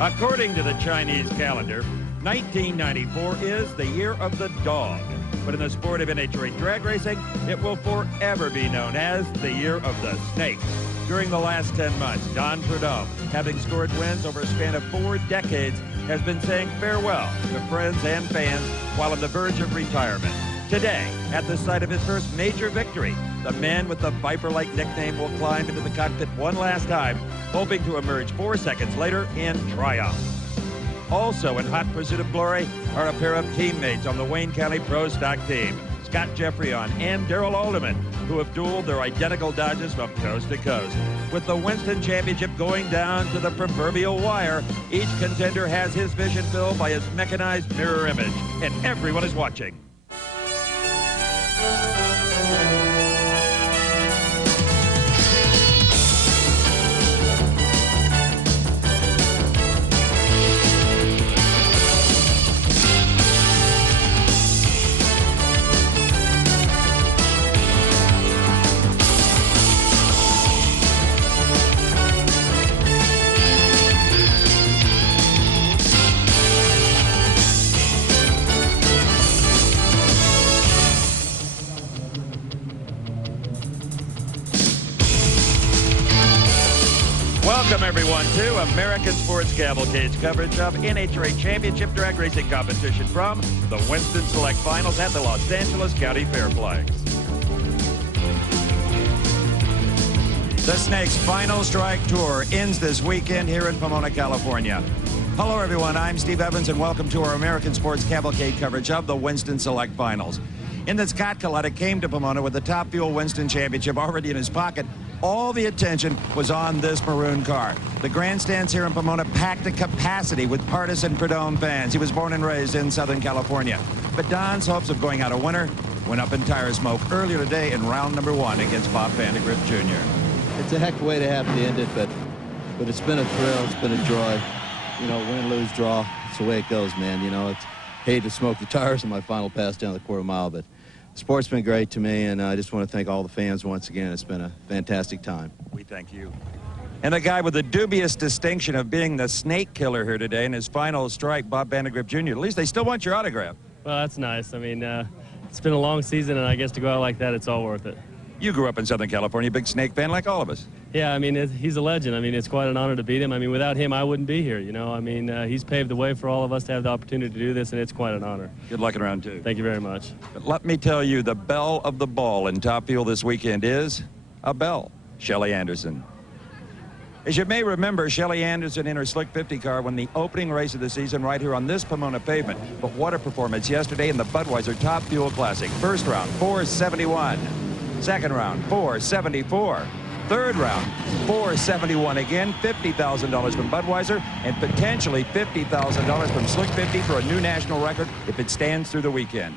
According to the Chinese calendar, 1994 is the year of the dog. But in the sport of NHRA drag racing, it will forever be known as the year of the snake. During the last 10 months, Don Prudhomme, having scored wins over a span of 4 decades, has been saying farewell to friends and fans while on the verge of retirement. Today, at the site of his first major victory, the man with the Viper-like nickname will climb into the cockpit one last time, hoping to emerge 4 seconds later in triumph. Also in hot pursuit of glory are a pair of teammates on the Wayne County Pro Stock team, Scott Jeffreyon and Darrell Alderman, who have dueled their identical Dodges from coast to coast. With the Winston Championship going down to the proverbial wire, each contender has his vision filled by his mechanized mirror image, and everyone is watching. Welcome, everyone, to American Sports Cavalcade's coverage of NHRA Championship Drag Racing competition from the Winston Select Finals at the Los Angeles County Fairplex. The Snakes' final strike tour ends this weekend here in Pomona, California. Hello, everyone. I'm Steve Evans, and welcome to our American Sports Cavalcade coverage of the Winston Select Finals. In the Scott Colletta came to Pomona with the Top Fuel Winston Championship already in his pocket. All the attention was on this maroon car. The grandstands here in Pomona packed to capacity with partisan Prudhomme fans. He was born and raised in Southern California. But Don's hopes of going out a winner went up in tire smoke earlier today in round number 1 against Bob Vandergrift Jr. It's a heck of a way to have to end it, but it's been a thrill. It's been a joy. You know, win, lose, draw. It's the way it goes, man. You know, it's hate to smoke the tires on my final pass down the quarter mile, but sport's been great to me, and I just want to thank all the fans once again. It's been a fantastic time. We thank you. And a guy with the dubious distinction of being the snake killer here today in his final strike, Bob Vandergrift Jr. At least they still want your autograph. Well, that's nice. I mean, it's been a long season, and I guess to go out like that, it's all worth it. You grew up in Southern California, big snake fan like all of us. Yeah, I mean, he's a legend. I mean, it's quite an honor to beat him. I mean, without him, I wouldn't be here, you know. I mean, he's paved the way for all of us to have the opportunity to do this, and it's quite an honor. Good luck in round 2. Thank you very much. But let me tell you, the belle of the ball in Top Fuel this weekend is a belle, Shelly Anderson. As you may remember, Shelly Anderson in her Slick 50 car won the opening race of the season right here on this Pomona pavement. But what a performance yesterday in the Budweiser Top Fuel Classic. First round, 471. Second round, 474. Third round, 471 again, $50,000 from Budweiser, and potentially $50,000 from Slick 50 for a new national record if it stands through the weekend.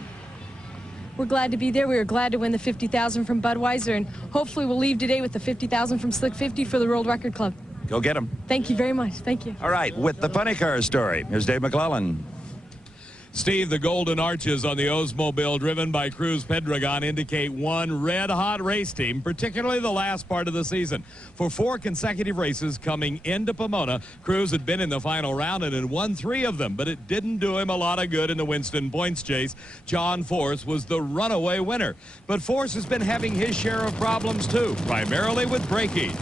We're glad to be there. We were glad to win the $50,000 from Budweiser, and hopefully we'll leave today with the $50,000 from Slick 50 for the World Record Club. Go get them. Thank you very much. Thank you. All right, with the funny car story, here's Dave McClellan. Steve, the golden arches on the Oldsmobile driven by Cruz Pedregon indicate one red-hot race team, particularly the last part of the season. For 4 consecutive races coming into Pomona, Cruz had been in the final round and had won 3 of them, but it didn't do him a lot of good in the Winston points chase. John Force was the runaway winner. But Force has been having his share of problems, too, primarily with breakage.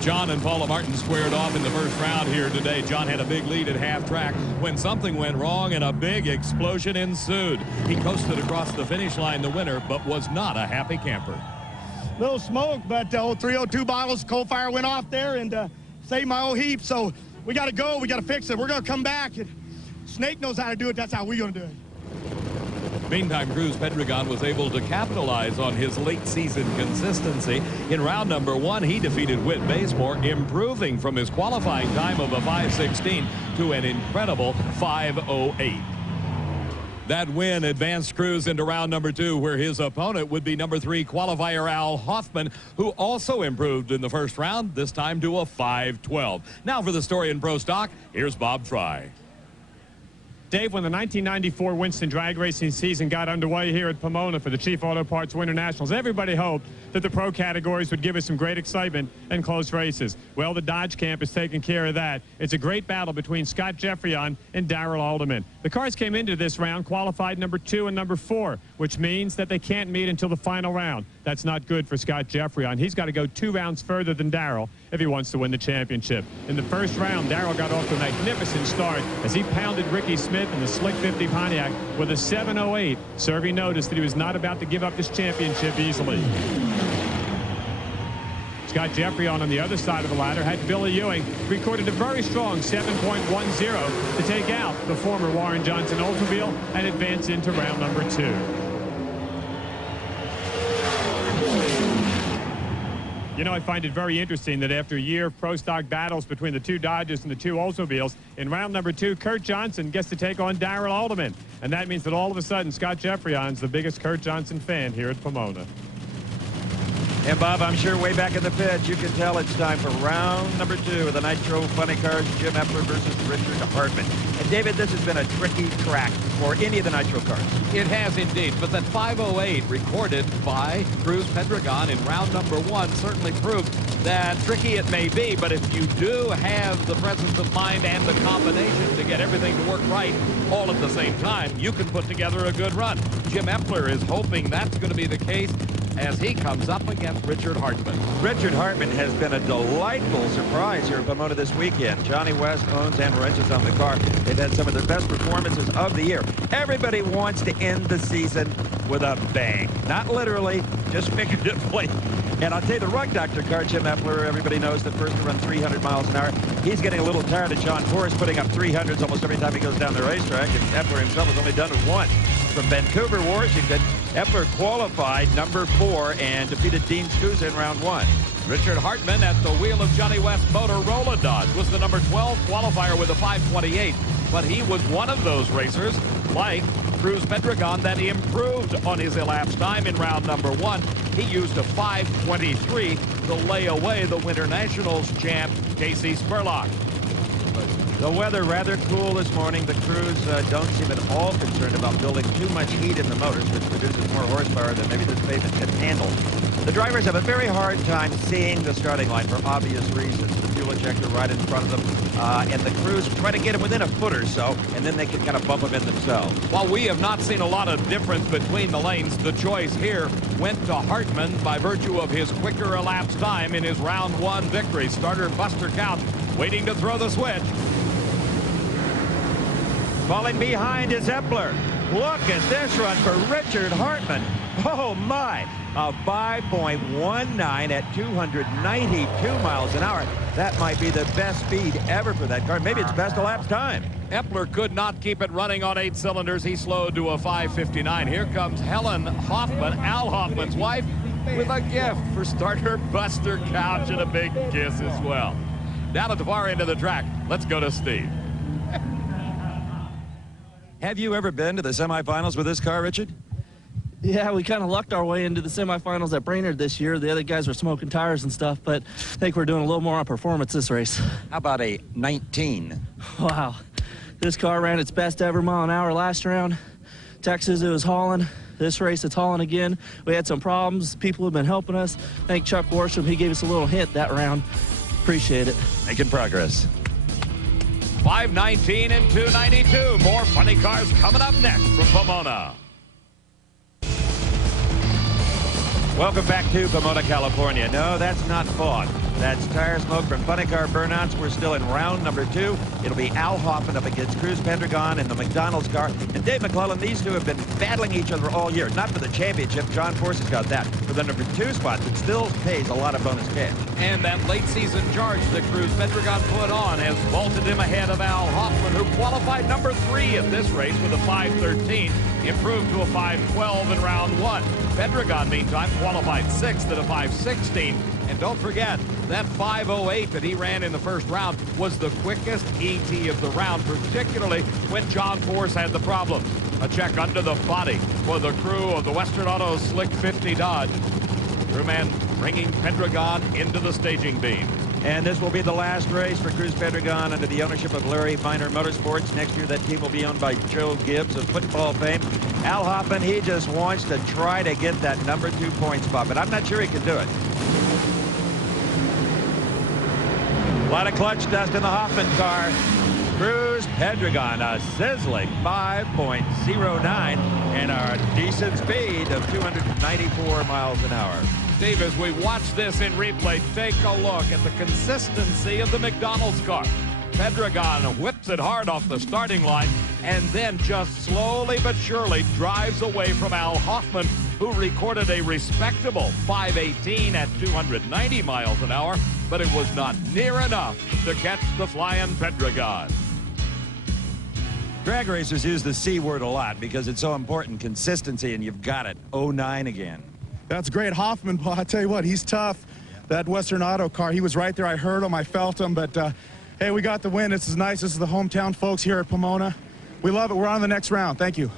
John and Paula Martin squared off in the first round here today. John had a big lead at half track when something went wrong and a big explosion ensued. He coasted across the finish line, the winner, but was not a happy camper. Little smoke, but 302 bottles of coal fire went off there and saved my old heap. So we got to go. We got to fix it. We're going to come back. And Snake knows how to do it. That's how we're going to do it. Meantime, Cruz Pedregon was able to capitalize on his late-season consistency. In round number 1, he defeated Whit Bazemore, improving from his qualifying time of a 5:16 to an incredible 5:08. That win advanced Cruz into round number 2, where his opponent would be number 3 qualifier Al Hoffman, who also improved in the first round, this time to a 5:12. Now for the story in Pro Stock, here's Bob Fry. Dave, when the 1994 Winston drag racing season got underway here at Pomona for the Chief Auto Parts Winter Nationals, everybody hoped that the pro categories would give us some great excitement and close races. Well, the Dodge camp is taking care of that. It's a great battle between Scott Jeffreyon and Darrell Alderman. The cars came into this round qualified number 2 and number 4, which means that they can't meet until the final round. That's not good for Scott Jeffreyon. He's got to go 2 rounds further than Darrell if he wants to win the championship. In the first round, Darrell got off to a magnificent start as he pounded Ricky Smith in the Slick 50 Pontiac with a 7:08, serving notice that he was not about to give up this championship easily. Scott Jeffreyon on the other side of the ladder had Billy Ewing, recorded a very strong 7.10 to take out the former Warren Johnson Oldsmobile and advance into round number 2. You know, I find it very interesting that after a year of pro stock battles between the 2 Dodges and the 2 Oldsmobiles, in round number 2, Kurt Johnson gets to take on Darrell Alderman. And that means that all of a sudden, Scott Jeffreyon's the biggest Kurt Johnson fan here at Pomona. And Bob, I'm sure way back in the pit, you can tell it's time for round number 2 of the Nitro Funny Cars, Jim Epler versus Richard Hartman. And David, this has been a tricky track for any of the Nitro cars. It has indeed, but that 5:08 recorded by Cruz Pedregon in round number 1 certainly proved that tricky it may be, but if you do have the presence of mind and the combination to get everything to work right all at the same time, you can put together a good run. Jim Epler is hoping that's going to be the case as he comes up against Richard Hartman. Richard Hartman has been a delightful surprise here in Pomona this weekend. Johnny West owns and wrenches on the car. They've had some of the best performances of the year. Everybody wants to end the season with a bang. Not literally, just figuratively. And I'll tell you, the Rug Doctor car, Jim Epler, everybody knows the first to run 300 miles an hour. He's getting a little tired of John Forrest putting up 300s almost every time he goes down the racetrack, and Epler himself has only done it once. From Vancouver, Washington, Epler qualified number 4 and defeated Dean Scusa in round 1. Richard Hartman at the wheel of Johnny West Motorola Dodge was the number 12 qualifier with a 5:28, but he was one of those racers, like Cruz Pedregon, that he improved on his elapsed time in round number 1. He used a 5:23 to lay away the Winter Nationals champ, Casey Spurlock. The weather rather cool this morning. The crews don't seem at all concerned about building too much heat in the motors, which produces more horsepower than maybe this pavement can handle. The drivers have a very hard time seeing the starting line for obvious reasons. The fuel injector right in front of them, and the crews try to get them within a foot or so, and then they can kind of bump them in themselves. While we have not seen a lot of difference between the lanes, the choice here went to Hartman by virtue of his quicker elapsed time in his round 1 victory. Starter Buster Couch waiting to throw the switch. Falling behind is Epler. Look at this run for Richard Hartman. Oh my, a 5.19 at 292 miles an hour. That might be the best speed ever for that car. Maybe it's best elapsed time. Epler could not keep it running on 8 cylinders. He slowed to a 5:59. Here comes Helen Hoffman, Al Hoffman's wife, with a gift for starter Buster Couch and a big kiss as well. Down at the far end of the track, let's go to Steve. Have you ever been to the semifinals with this car, Richard? Yeah, we kind of lucked our way into the semifinals at Brainerd this year. The other guys were smoking tires and stuff, but I think we're doing a little more on performance this race. How about a 19? Wow. This car ran its best ever mile an hour last round. Texas, it was hauling. This race, it's hauling again. We had some problems. People have been helping us. Thank Chuck Worsham. He gave us a little hint that round. Appreciate it. Making progress. 5:19 and 2:92. More funny cars coming up next from Pomona. Welcome back to Pomona, California. No, that's not fog. That's tire smoke from funny car burnouts. We're still in round number 2. It'll be Al Hoffman up against Cruz Pedregon in the McDonald's car. And Dave McClellan, these two have been battling each other all year. Not for the championship. John Force has got that. For the number 2 spot, it still pays a lot of bonus cash. And that late season charge that Cruz Pedregon put on has vaulted him ahead of Al Hoffman, who qualified number 3 at this race with a 5:13. Improved to a 5:12 in round 1. Pedregon, meantime, qualified 6th at a 5:16. And don't forget, that 5:08 that he ran in the first round was the quickest ET of the round, particularly when John Force had the problems. A check under the body for the crew of the Western Auto Slick 50 Dodge. Crewman bringing Pedregon into the staging beam. And this will be the last race for Cruz Pedregon under the ownership of Larry Miner Motorsports. Next year, that team will be owned by Joe Gibbs of football fame. Al Hoffman, he just wants to try to get that number 2 point spot, but I'm not sure he can do it. A lot of clutch dust in the Hoffman car. Cruz Pedregon, a sizzling 5.09 and a decent speed of 294 miles an hour. Steve, as we watch this in replay, take a look at the consistency of the McDonald's car. Pedregon whips it hard off the starting line and then just slowly but surely drives away from Al Hoffman, who recorded a respectable 5.18 at 290 miles an hour, but it was not near enough to catch the flying Pedregon. Drag racers use the C word a lot because it's so important, consistency, and you've got it. 09 again. That's great. Hoffman, I tell you what, he's tough. That Western Auto car, he was right there. I heard him, I felt him, but hey, we got the win. This is nice. This is the hometown folks here at Pomona. We love it. We're on to the next round. Thank you.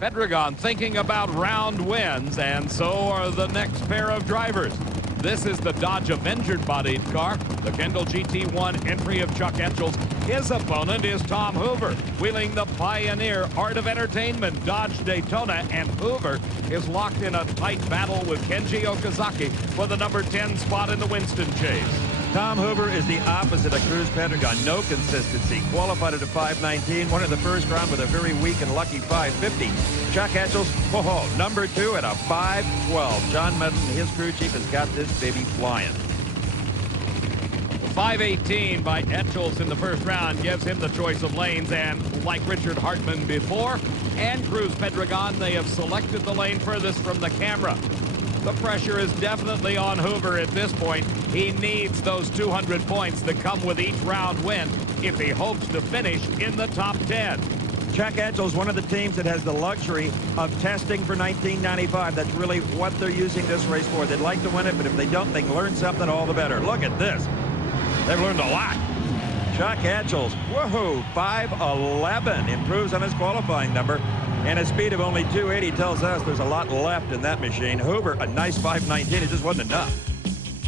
Pedregon thinking about round wins, and so are the next pair of drivers. This is the Dodge Avenger-bodied car, the Kendall GT1 entry of Chuck Etchels. His opponent is Tom Hoover, wheeling the Pioneer Art of Entertainment Dodge Daytona, and Hoover is locked in a tight battle with Kenji Okazaki for the number 10 spot in the Winston chase. Tom Hoover is the opposite of Cruz Pedregon. No consistency. Qualified at a 5.19. Won in the first round with a very weak and lucky 5.50. Chuck Etchels, number 2 at a 5.12. John Madden, his crew chief, has got this baby flying. The 5.18 by Etchels in the first round gives him the choice of lanes, and like Richard Hartman before and Cruz Pedregon, they have selected the lane furthest from the camera. The pressure is definitely on Hoover at this point. He needs those 200 points that come with each round win if he hopes to finish in the top 10. Chuck Etchels, one of the teams that has the luxury of testing for 1995. That's really what they're using this race for. They'd like to win it, but if they don't, they can learn something, all the better. Look at this. They've learned a lot. Chuck Etchels, woohoo, 5.11, improves on his qualifying number. And a speed of only 280 tells us there's a lot left in that machine. Hoover, a nice 5.19. It just wasn't enough.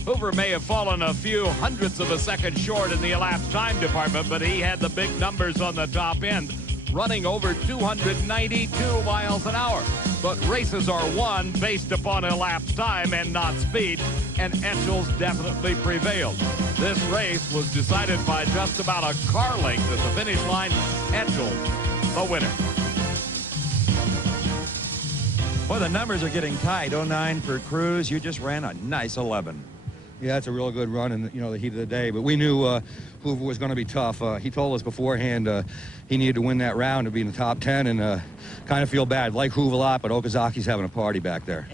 Hoover may have fallen a few hundredths of a second short in the elapsed time department, but he had the big numbers on the top end, running over 292 miles an hour. But races are won based upon elapsed time and not speed, and Etchels definitely prevailed. This race was decided by just about a car length at the finish line. Etchels, the winner. Well, the numbers are getting tight. 09 for Cruz. You just ran a nice 11. Yeah, it's a real good run in the heat of the day. But we knew Hoover was going to be tough. He told us beforehand he needed to win that round to be in the top 10, and kind of feel bad. Like Hoover a lot, but Okazaki's having a party back there.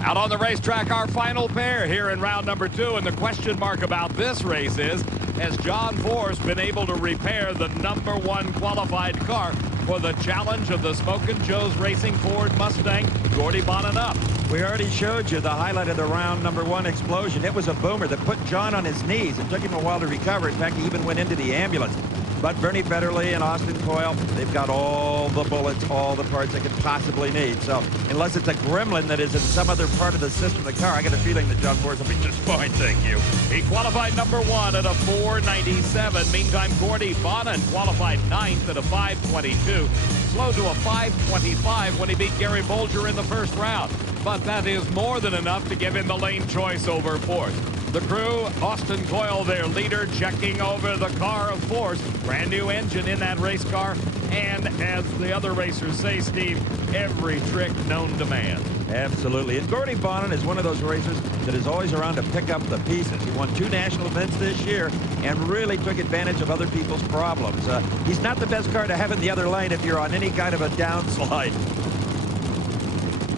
Out on the racetrack, our final pair here in round number 2, and the question mark about this race is, has John Force been able to repair the number 1 qualified car for the challenge of the Smokin' Joe's Racing Ford Mustang, Gordy Bonnin up? We already showed you the highlight of the round number 1 explosion. It was a boomer that put John on his knees and took him a while to recover. In fact, he even went into the ambulance. But Bernie Federley and Austin Coyle, they've got all the bullets, all the parts they could possibly need. So unless it's a gremlin that is in some other part of the system of the car, I got a feeling that John Force will be just fine, thank you. He qualified number 1 at a 4.97. Meantime, Gordy Bonnin qualified 9th at a 5.22. Slowed to a 5.25 when he beat Gary Bolger in the first round. But that is more than enough to give him the lane choice over Force. The crew, Austin Coyle, their leader, checking over the car of Force. Brand new engine in that race car. And as the other racers say, Steve, every trick known to man. Absolutely. And Gordy Bonnin is one of those racers that is always around to pick up the pieces. He won 2 national events this year and really took advantage of other people's problems. He's not the best car to have in the other lane if you're on any kind of a downslide.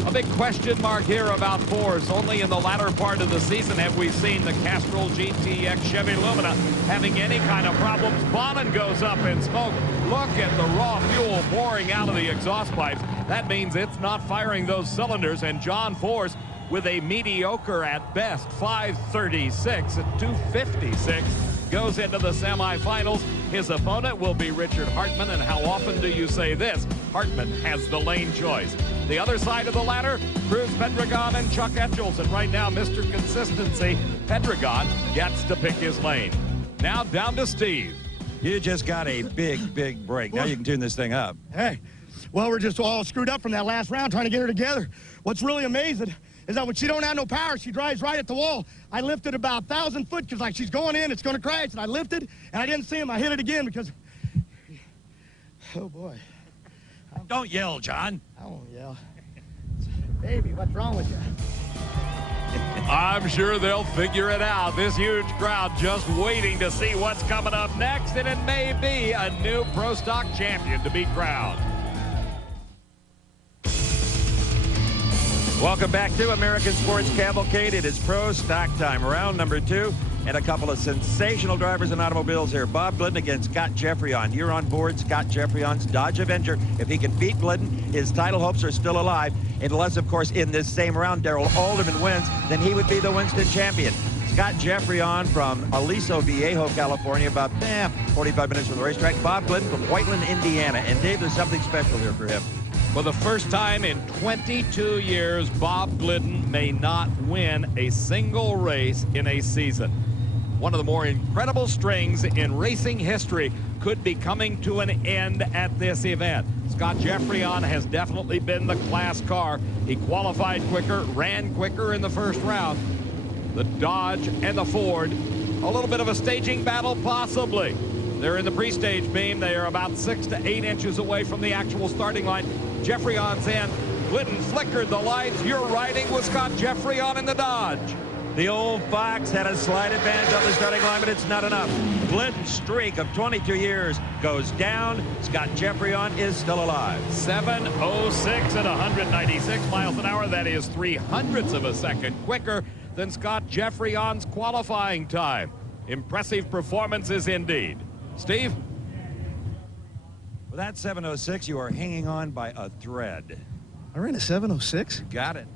A big question mark here about Force. Only in the latter part of the season have we seen the Castrol GTX Chevy Lumina having any kind of problems. Bonnin goes up in smoke. Look at the raw fuel pouring out of the exhaust pipes. That means it's not firing those cylinders, and John Force with a mediocre at best 536 at 256 goes into the semifinals. His opponent will be Richard Hartman, and how often do you say this? Hartman has the lane choice. The other side of the ladder, Cruz Pedregon and Chuck Etchels, and right now Mr. Consistency Pedregon gets to pick his lane. Now down to Steve. You just got a big break. Now you can tune this thing up. Hey, well, we're just all screwed up from that last round trying to get her together. What's really amazing is that when she don't have no power, she drives right at the wall. I lifted about 1,000 foot because like she's going in, it's going to crash, and I lifted, and I didn't see him. I hit it again because, oh boy. Don't yell, John. I won't yell. Baby, what's wrong with you? I'm sure they'll figure it out. This huge crowd just waiting to see what's coming up next, and it may be a new Pro Stock champion to be crowned. Welcome back to American Sports Cavalcade. It is Pro Stock time, round number 2, and a couple of sensational drivers and automobiles here. Bob Glidden against Scott Jeffreyon. You're on board Scott Jeffreyon's Dodge Avenger. If he can beat Glidden, his title hopes are still alive. Unless, of course, in this same round, Darrell Alderman wins, then he would be the Winston champion. Scott Jeffreyon from Aliso Viejo, California, about 45 minutes from the racetrack. Bob Glidden from Whiteland, Indiana. And Dave, there's something special here for him. For the first time in 22 years, Bob Glidden may not win a single race in a season. One of the more incredible strings in racing history could be coming to an end at this event. Scott Jeffreyon has definitely been the class car. He qualified quicker, ran quicker in the first round. The Dodge and the Ford, a little bit of a staging battle possibly. They're in the pre-stage beam. They are about 6 to 8 inches away from the actual starting line. Jeffreyon's in. Glidden flickered the lights. You're riding with Scott Jeffreyon in the Dodge. The old Fox had a slight advantage on the starting line, but it's not enough. Glidden's streak of 22 years goes down. Scott Jeffreyon is still alive. 7:06 at 196 miles an hour. That is 0.03 of a second quicker than Scott Jeffreyon's qualifying time. Impressive performances indeed. Steve? With that 7:06, you are hanging on by a thread. I ran a 7:06? Got it.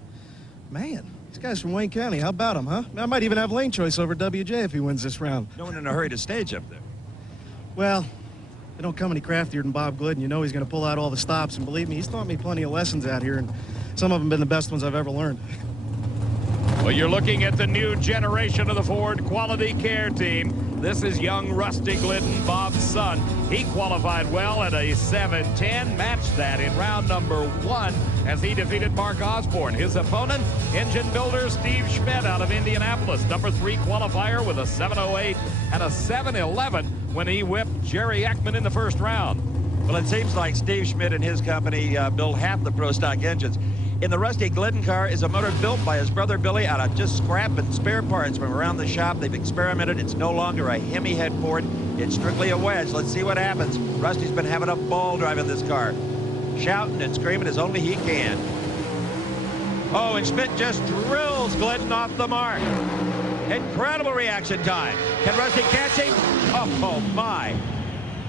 Man, these guys from Wayne County, how about them, huh? I might even have lane choice over WJ if he wins this round. No one in a hurry to stage up there. Well, they don't come any craftier than Bob Glidden. You know he's going to pull out all the stops, and believe me, he's taught me plenty of lessons out here, and some of them have been the best ones I've ever learned. Well, you're looking at the new generation of the Ford Quality Care team. This is young Rusty Glidden, Bob's son. He qualified well at a 7:10, matched that in round number 1 as he defeated Mark Osborne. His opponent, engine builder Steve Schmidt out of Indianapolis, number 3 qualifier with a 7:08 and a 7:11 when he whipped Jerry Ekman in the first round. Well, it seems like Steve Schmidt and his company build half the Pro Stock engines. In the Rusty Glidden car is a motor built by his brother Billy out of just scrap and spare parts from around the shop. They've experimented. It's no longer a Hemi head Ford. It's strictly a wedge. Let's see what happens. Rusty's been having a ball driving this car, shouting and screaming as only he can. Oh, and Schmidt just drills Glidden off the mark. Incredible reaction time. Can Rusty catch him? Oh, my.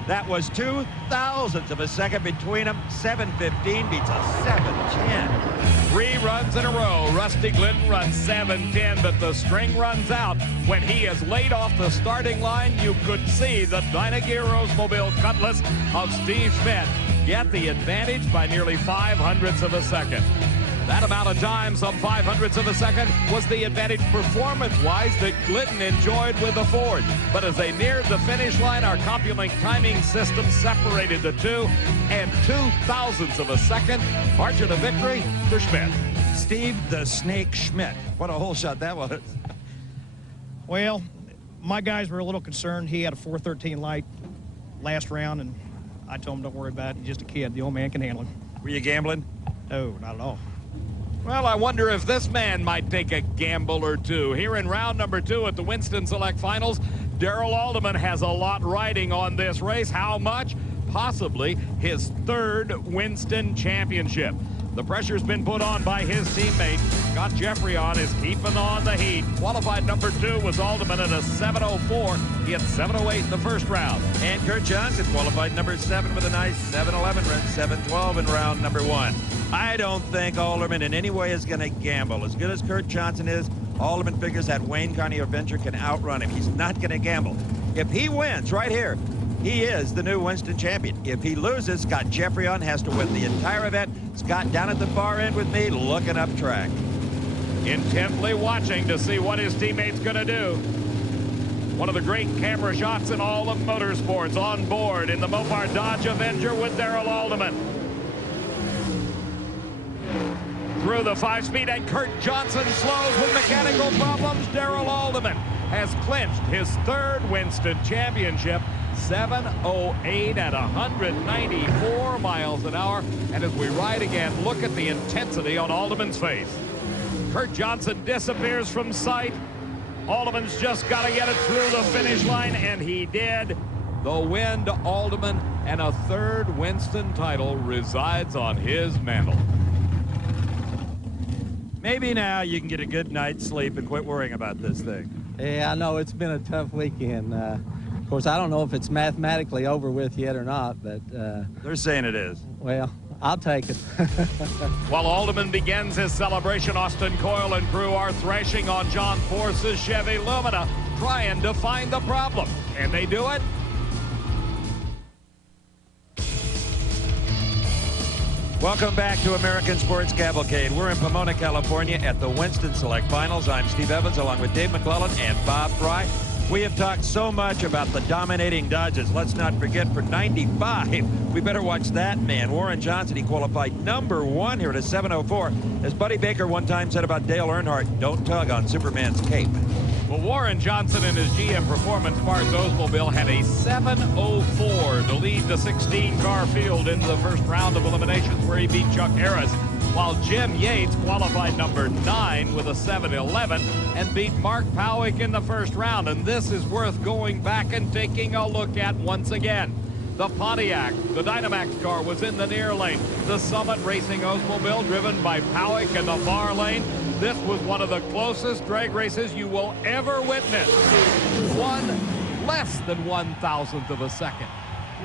That was 0.02 of a second between them. 7:15 beats a 7:10. 3 runs in a row. Rusty Glidden runs 7:10, but the string runs out. When he is laid off the starting line, you could see the Dyna Gear Oldsmobile Cutlass of Steve Schmidt get the advantage by nearly 0.05 of a second. That amount of time, some 0.05 of a second, was the advantage performance-wise that Glidden enjoyed with the Ford. But as they neared the finish line, our CompuLink timing system separated the two, and 0.02 of a second margin of victory for Schmidt. Steve the Snake Schmidt. What a hole shot that was. Well, my guys were a little concerned. He had a 413 light last round, and I told him don't worry about it. He's just a kid. The old man can handle him. Were you gambling? No, not at all. Well, I wonder if this man might take a gamble or two. Here in round number 2 at the Winston Select Finals, Darrell Alderman has a lot riding on this race. How much? Possibly his 3rd Winston championship. The pressure's been put on by his teammate. Scott Jeffreyon is keeping on the heat. Qualified number 2 was Alderman at a 7:04. He had 7:08 in the first round. And Kurt Johnson qualified number 7 with a nice 7:11, ran 7:12 in round number 1. I don't think Alderman in any way is going to gamble. As good as Kurt Johnson is, Alderman figures that Wayne County Avenger can outrun him. He's not going to gamble. If he wins right here, he is the new Winston champion. If he loses, Scott Jeffreyon has to win the entire event. Scott down at the far end with me, looking up track. intently watching to see what his teammate's going to do. One of the great camera shots in all of motorsports on board in the Mopar Dodge Avenger with Darrell Alderman. Through the 5-speed, and Kurt Johnson slows with mechanical problems. Darrell Alderman has clinched his 3rd Winston championship. 7:08 at 194 miles an hour. And as we ride again, look at the intensity on Alderman's face. Kurt Johnson disappears from sight. Alderman's just got to get it through the finish line, and he did. The win to Alderman, and a 3rd Winston title resides on his mantle. Maybe now you can get a good night's sleep and quit worrying about this thing. Yeah, I know it's been a tough weekend. Of course, I don't know if it's mathematically over with yet or not, but... They're saying it is. Well, I'll take it. While Alderman begins his celebration, Austin Coyle and crew are thrashing on John Force's Chevy Lumina, trying to find the problem. And they do it. Welcome back to American Sports Cavalcade. We're in Pomona, California at the Winston Select Finals. I'm Steve Evans along with Dave McClellan and Bob Fry. We have talked so much about the dominating Dodges. Let's not forget for 95, we better watch that man. Warren Johnson, he qualified #1 here at a 7:04. As Buddy Baker one time said about Dale Earnhardt, don't tug on Superman's cape. Well, Warren Johnson in his GM Performance Parts Oldsmobile had a 7:04 to lead the 16-car field into the first round of eliminations, where he beat Chuck Harris, while Jim Yates qualified #9 with a 7:11 and beat Mark Powick in the first round. And this is worth going back and taking a look at once again. The Pontiac, the Dynamax car, was in the near lane. The Summit Racing Oldsmobile, driven by Powick in the far lane. This was one of the closest drag races you will ever witness. Less than 1,000th of a second.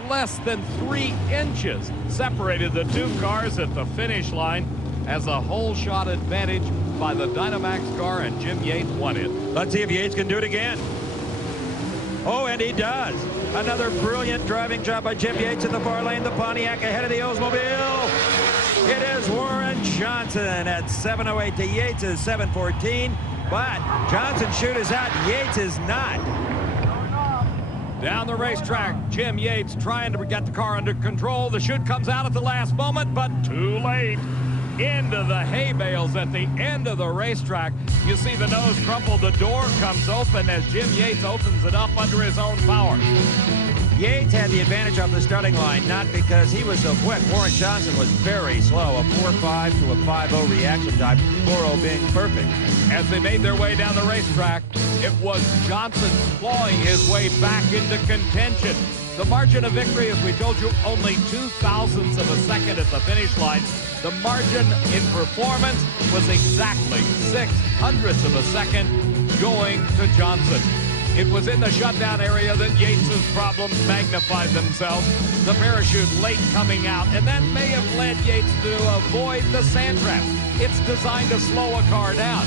Less than 3 inches separated the two cars at the finish line, as a whole shot advantage by the Dynamax car, and Jim Yates won it. Let's see if Yates can do it again. Oh, and he does. Another brilliant driving job by Jim Yates in the far lane. The Pontiac ahead of the Oldsmobile. It is Warren Johnson at 7:08 to Yates' 7:14. But Johnson chute is out. Yates is not. Down the racetrack, Jim Yates trying to get the car under control. The chute comes out at the last moment, but too late. Into the hay bales at the end of the racetrack. You see the nose crumple. The door comes open as Jim Yates opens it up under his own power. Yates had the advantage off the starting line, not because he was so quick. Warren Johnson was very slow, a 4.5 to a 5.0 reaction time, 4.0 being perfect. As they made their way down the racetrack, it was Johnson clawing his way back into contention. The margin of victory, as we told you, only 0.02 of a second at the finish line. The margin in performance was exactly 0.06 of a second going to Johnson. It was in the shutdown area that Yates' problems magnified themselves. The parachute late coming out, and that may have led Yates to avoid the sand trap. It's designed to slow a car down.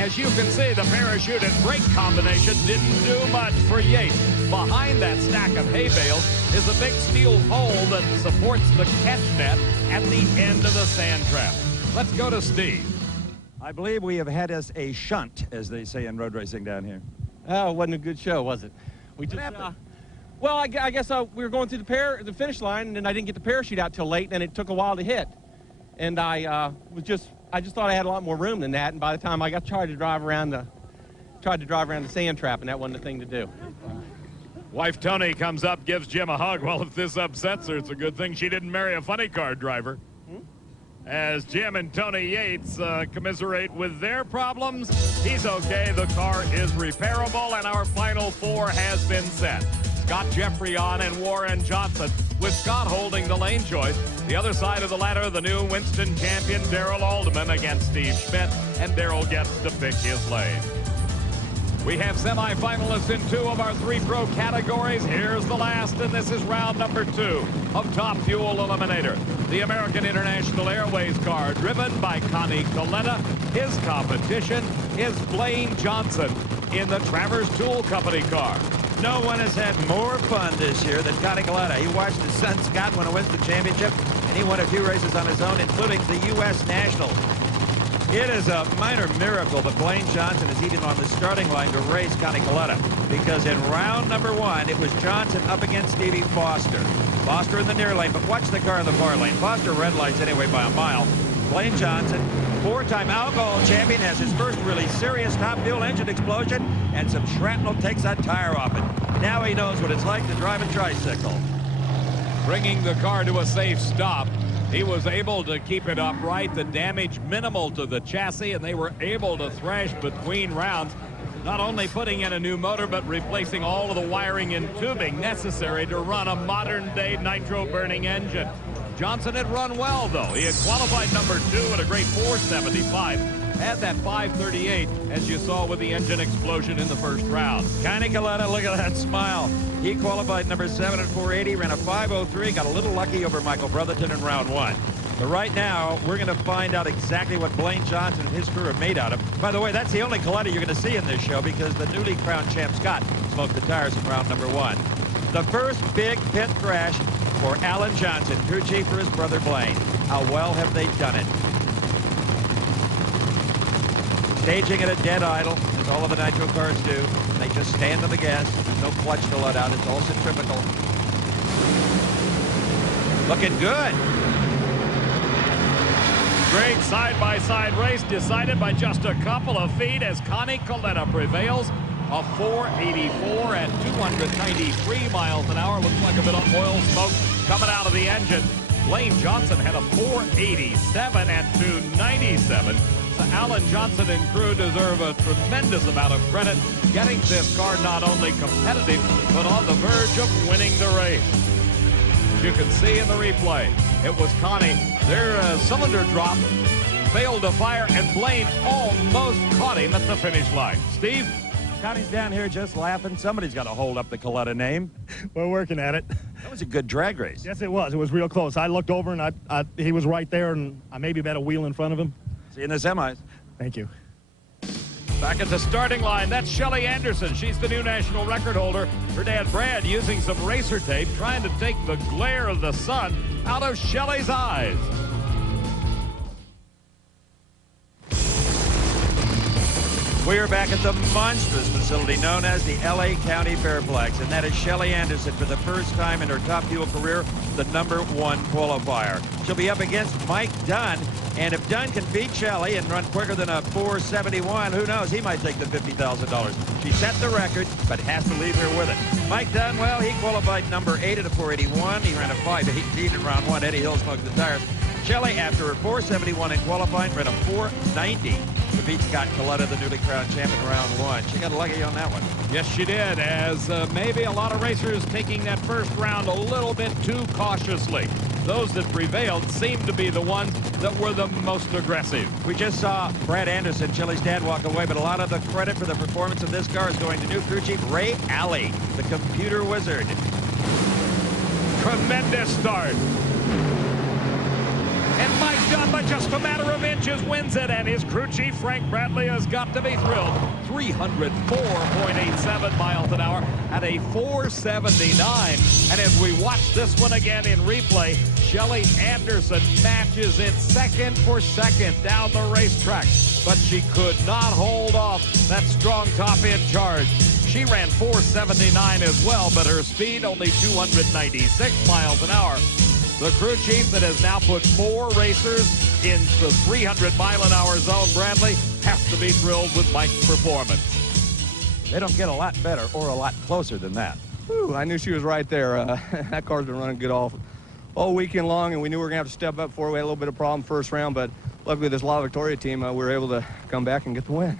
As you can see, the parachute and brake combination didn't do much for Yates. Behind that stack of hay bales is a big steel pole that supports the catch net at the end of the sand trap. Let's go to Steve. I believe we have had us a shunt, as they say in road racing down here. Oh, it wasn't a good show, was it? We just, well, I guess we were going through the finish line, and I didn't get the parachute out till late, and it took a while to hit. And I just thought I had a lot more room than that. And by the time I tried to drive around the sand trap, and that wasn't the thing to do. Wife Tony comes up, gives Jim a hug. Well, if this upsets her, it's a good thing she didn't marry a funny car driver. As Jim and Tony Yates commiserate with their problems, he's okay. The car is repairable, and our final 4 has been set. Scott Jeffreyon and Warren Johnson, with Scott holding the lane choice. The other side of the ladder, the new Winston champion, Darrell Alderman, against Steve Schmidt, and Darrell gets to pick his lane. We have semifinalists in 2 of our 3 pro categories. Here's the last, and this is round number 2 of Top Fuel Eliminator. The American International Airways car, driven by Connie Coletta. His competition is Blaine Johnson in the Travers Tool Company car. No one has had more fun this year than Connie Coletta. He watched his son Scott win a Winston championship, and he won a few races on his own, including the U.S. Nationals. It is a minor miracle that Blaine Johnson is even on the starting line to race Connie Coletta, because in round number 1, it was Johnson up against Stevie Foster. Foster in the near lane, but watch the car in the far lane. Foster red lights anyway by a mile. Blaine Johnson, 4-time alcohol champion, has his first really serious top fuel engine explosion, and some shrapnel takes that tire off it. Now he knows what it's like to drive a tricycle. Bringing the car to a safe stop. He was able to keep it upright, the damage minimal to the chassis, and they were able to thrash between rounds, not only putting in a new motor, but replacing all of the wiring and tubing necessary to run a modern-day nitro-burning engine. Johnson had run well, though. He had qualified number 2 at a great 475, had that 538, as you saw with the engine explosion in the first round. Connie Coletta, look at that smile. He qualified number 7 at 480, ran a 503, got a little lucky over Michael Brotherton in round 1. But right now, we're going to find out exactly what Blaine Johnson and his crew are made out of. By the way, that's the only Coletta you're going to see in this show, because the newly crowned champ Scott smoked the tires in round number 1. The first big pit crash for Alan Johnson, crew chief for his brother Blaine. How well have they done it? Staging at a dead idle, as all of the nitro cars do. They just stand on the gas. There's no clutch to let out. It's all centrifugal. Looking good. Great side-by-side race decided by just a couple of feet as Connie Coletta prevails. A 484 at 293 miles an hour. Looks like a bit of oil smoke coming out of the engine. Blaine Johnson had a 487 at 297. So Alan Johnson and crew deserve a tremendous amount of credit, getting this car not only competitive, but on the verge of winning the race. As you can see in the replay, it was Connie. Their cylinder drop failed to fire, and Blaine almost caught him at the finish line. Steve? Connie's down here just laughing. Somebody's got to hold up the Coletta name. We're working at it. That was a good drag race. Yes, it was. It was real close. I looked over, and he was right there, and I maybe about a wheel in front of him. See you in the semis. Thank you. Back at the starting line, that's Shelly Anderson. She's the new national record holder. Her dad, Brad, using some racer tape, trying to take the glare of the sun out of Shelly's eyes. We are back at the monstrous facility known as the LA County Fairplex, and that is Shelly Anderson for the first time in her Top Fuel career, the #1 qualifier. She'll be up against Mike Dunn, and if Dunn can beat Shelly and run quicker than a 471, who knows, he might take the $50,000. She set the record, but has to leave here with it. Mike Dunn, well, he qualified number 8 at a 481. He ran a 518 in round 1. Eddie Hill smoked the tires. Shelly, after a 471 in qualifying, ran a 490 to beat Scott Coletta, the newly crowned champ in round 1. She got lucky on that one. Yes, she did, as maybe a lot of racers taking that first round a little bit too cautiously. Those that prevailed seemed to be the ones that were the most aggressive. We just saw Brad Anderson, Shelly's dad, walk away, but a lot of the credit for the performance of this car is going to new crew chief Ray Alley, the computer wizard. Tremendous start. And Mike Dunn, by just a matter of inches, wins it, and his crew chief, Frank Bradley, has got to be thrilled. 304.87 miles an hour at a 479. And as we watch this one again in replay, Shelly Anderson matches it second for second down the racetrack. But she could not hold off that strong top-end charge. She ran 479 as well, but her speed only 296 miles an hour. The crew chief that has now put 4 racers in the 300-mile-an-hour zone, Bradley, has to be thrilled with Mike's performance. They don't get a lot better or a lot closer than that. Whew, I knew she was right there. That car's been running good all weekend long, and we knew we were going to have to step up for it. We had a little bit of problem first round, but luckily this La Victoria team, we were able to come back and get the win.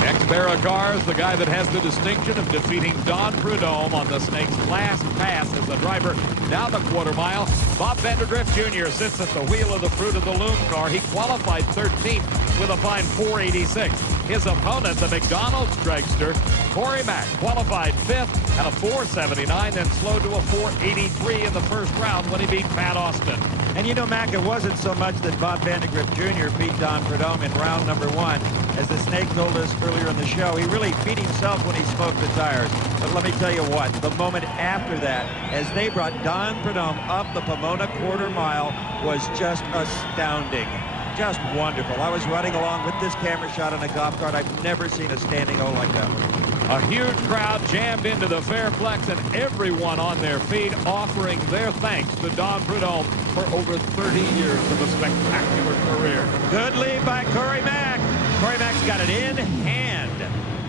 Xpera Cars, the guy that has the distinction of defeating Don Prudhomme on the Snake's last pass as a driver down the quarter mile. Bob Vanderdrift Jr. sits at the wheel of the Fruit of the Loom car. He qualified 13th with a fine 486. His opponent, the McDonald's dragster, Corey Mack, qualified 5th at a 479, then slowed to a 483 in the first round when he beat Pat Austin. And you know, Mac, it wasn't so much that Bob Vandergrift Jr. beat Don Prudhomme in round number 1. As the Snake told us earlier in the show, he really beat himself when he smoked the tires. But let me tell you what, the moment after that, as they brought Don Prudhomme up the Pomona quarter mile, was just astounding. Just wonderful. I was running along with this camera shot on a golf cart. I've never seen a standing O like that one. A huge crowd jammed into the Fairplex, and everyone on their feet offering their thanks to Don Prudhomme for over 30 years of a spectacular career. Good lead by Corey Mack. Corey Mack's got it in hand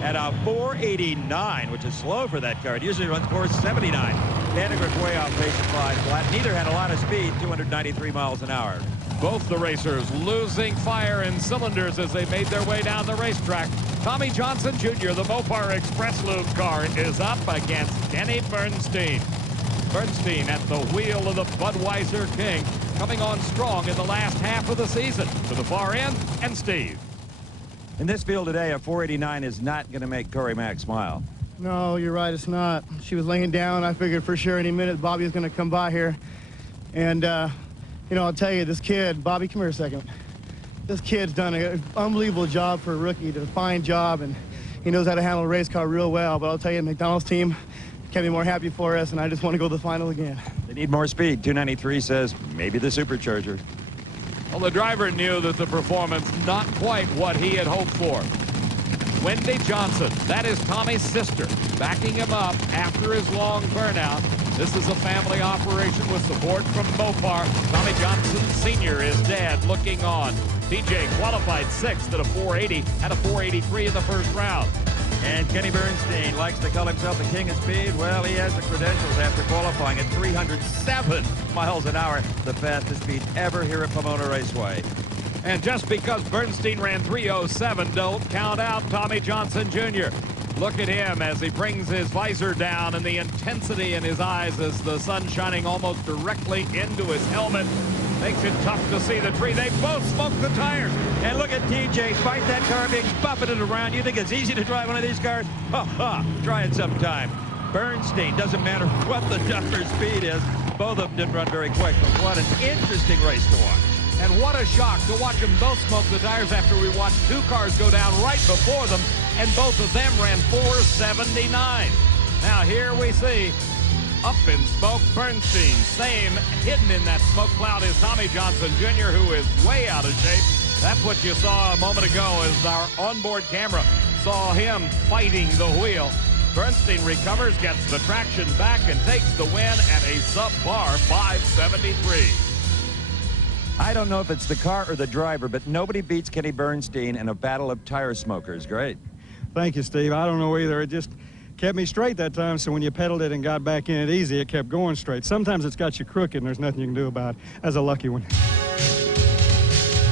at a 489, which is slow for that car. It usually runs 479. Vandergrift way off pace at 5 flat. Neither had a lot of speed, 293 miles an hour. Both the racers losing fire in cylinders as they made their way down the racetrack. Tommy Johnson Jr., the Mopar Express Lube car, is up against Kenny Bernstein. Bernstein at the wheel of the Budweiser King, coming on strong in the last half of the season. To the far end, and Steve. In this field today, a 489 is not going to make Corey Mack smile. No, you're right, it's not. She was laying down. I figured for sure any minute Bobby was going to come by here. And, you know, I'll tell you, this kid, Bobby, come here a second. This kid's done an unbelievable job for a rookie, did a fine job, and he knows how to handle a race car real well. But I'll tell you, the McDonald's team can't be more happy for us, and I just want to go to the final again. They need more speed. 293 says maybe the supercharger. Well, the driver knew that the performance not quite what he had hoped for. Wendy Johnson, that is Tommy's sister, backing him up after his long burnout. This is a family operation with support from Mopar. Tommy Johnson Sr. is dead, looking on. TJ qualified 6th at a 480, had a 483 in the first round. And Kenny Bernstein likes to call himself the king of speed. Well, he has the credentials after qualifying at 307 miles an hour, the fastest speed ever here at Pomona Raceway. And just because Bernstein ran 307, don't count out Tommy Johnson Jr. Look at him as he brings his visor down and the intensity in his eyes as the sun shining almost directly into his helmet makes it tough to see the tree. They both smoked the tires. And look at TJ fight that car being buffeted around. You think it's easy to drive one of these cars? Ha ha, try it sometime. Bernstein, doesn't matter what the tougher speed is. Both of them didn't run very quick, but what an interesting race to watch. And what a shock to watch them both smoke the tires after we watched 2 cars go down right before them, and both of them ran 479. Now here we see up in smoke Bernstein, same hidden in that smoke cloud is Tommy Johnson Jr., who is way out of shape. That's what you saw a moment ago as our onboard camera saw him fighting the wheel. Bernstein recovers, gets the traction back, and takes the win at a sub-par 573. I don't know if it's the car or the driver, but nobody beats Kenny Bernstein in a battle of tire smokers. Great. Thank you, Steve. I don't know either. It just kept me straight that time, so when you pedaled it and got back in it easy, it kept going straight. Sometimes it's got you crooked, and there's nothing you can do about it. That's a lucky one.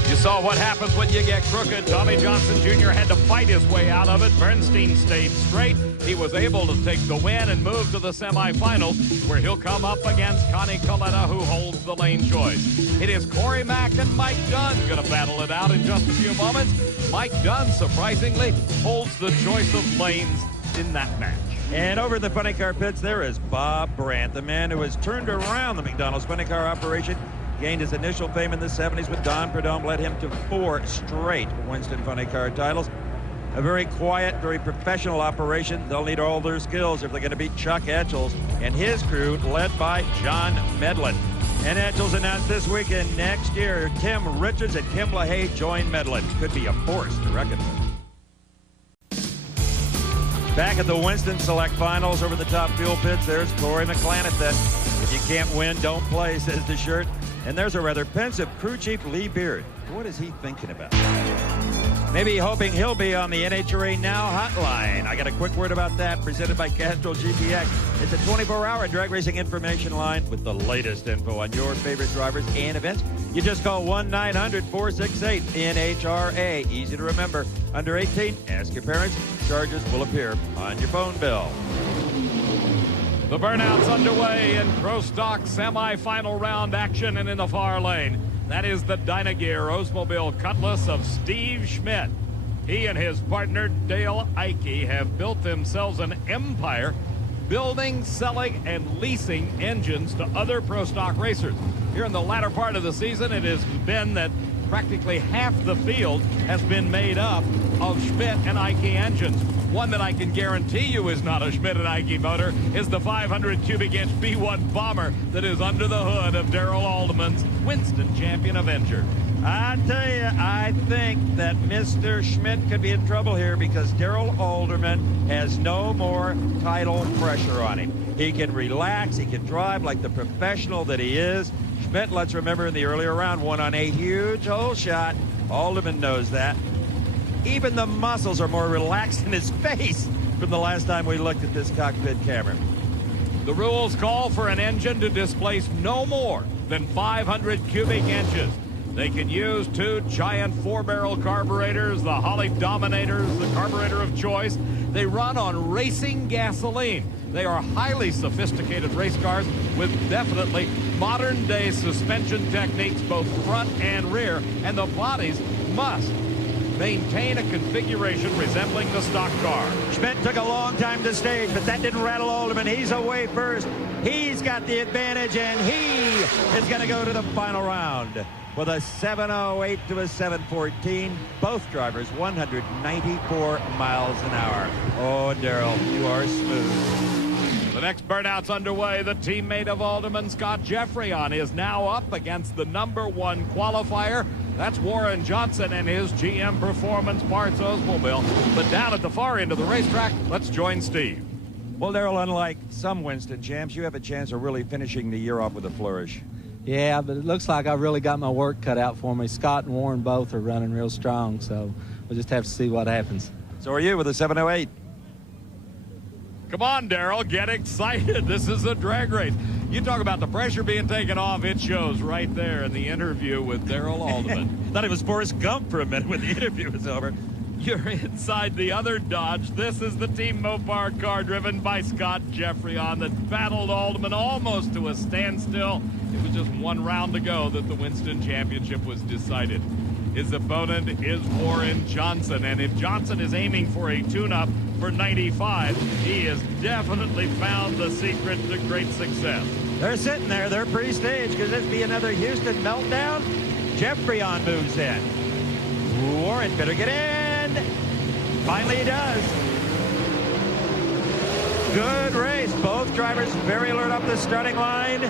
You saw what happens when you get crooked. Tommy Johnson Jr. had to fight his way out of it. Bernstein stayed straight. He was able to take the win and move to the semifinals, where he'll come up against Connie Coletta, who holds the lane choice. It is Corey Mack and Mike Dunn going to battle it out in just a few moments. Mike Dunn, surprisingly, holds the choice of lanes in that match. And over in the funny car pits, there is Bob Brandt, the man who has turned around the McDonald's funny car operation. Gained his initial fame in the 70s with Don Prudhomme, led him to 4 straight Winston funny car titles. A very quiet, very professional operation. They'll need all their skills if they're going to beat Chuck Etchels and his crew, led by John Medlin. And Etchels announced this weekend next year, Tim Richards and Kim LaHaye join Medlin. Could be a force to reckon with. Back at the Winston Select Finals over the top fuel pits, there's Corey McClanahan. If you can't win, don't play, says the shirt. And there's a rather pensive crew chief, Lee Beard. What is he thinking about? Maybe hoping he'll be on the NHRA Now hotline. I got a quick word about that, presented by Castrol GPX. It's a 24-hour drag racing information line with the latest info on your favorite drivers and events. You just call 1-900-468-NHRA. Easy to remember. Under 18, ask your parents. Charges will appear on your phone bill. The burnout's underway in Pro Stock semifinal round action, and in the far lane, that is the Dynagear Oldsmobile Cutlass of Steve Schmidt. He and his partner Dale Ike have built themselves an empire building, selling, and leasing engines to other pro stock racers. Here in the latter part of the season, it has been that practically half the field has been made up of Schmidt and Ike engines. One that I can guarantee you is not a Schmidt and Ike motor is the 500 cubic inch B1 bomber that is under the hood of Darrell Alderman's Winston Champion Avenger. I tell you, I think that Mr. Schmidt could be in trouble here because Darrell Alderman has no more title pressure on him. He can relax, he can drive like the professional that he is. Schmidt, let's remember, in the earlier round, won on a huge hole shot. Alderman knows that. Even the muscles are more relaxed in his face from the last time we looked at this cockpit camera. The rules call for an engine to displace no more than 500 cubic inches. They can use two giant 4-barrel carburetors, the Holly Dominators, the carburetor of choice. They run on racing gasoline. They are highly sophisticated race cars with definitely modern-day suspension techniques, both front and rear, and the bodies must maintain a configuration resembling the stock car. Schmidt took a long time to stage, but that didn't rattle Alderman. He's away first. He's got the advantage, and he is going to go to the final round with a 7:08 to a 7:14. Both drivers 194 miles an hour. Oh, Darrell, you are smooth. The next burnout's underway. The teammate of Alderman, Scott Jeffreyon, is now up against the #1 qualifier. That's Warren Johnson and his GM Performance Parts Oldsmobile. But down at the far end of the racetrack, let's join Steve. Well, Darrell, unlike some Winston champs, you have a chance of really finishing the year off with a flourish. Yeah, but it looks like I really got my work cut out for me. Scott and Warren both are running real strong, so we'll just have to see what happens. So are you with a 7:08. Come on, Darrell, get excited. This is a drag race. You talk about the pressure being taken off. It shows right there in the interview with Darrell Alderman. Thought it was Forrest Gump for a minute when the interview was over. You're inside the other Dodge. This is the Team Mopar car driven by Scott Jeffreyon that battled Alderman almost to a standstill. It was just one round to go that the Winston Championship was decided. His opponent is Warren Johnson, and if Johnson is aiming for a tune-up for 95, he has definitely found the secret to great success. They're sitting there. They're pre-staged. Could this be another Houston meltdown? Jeffreyon moves in. Warren better get in. Finally he does. Good race. Both drivers very alert up the starting line.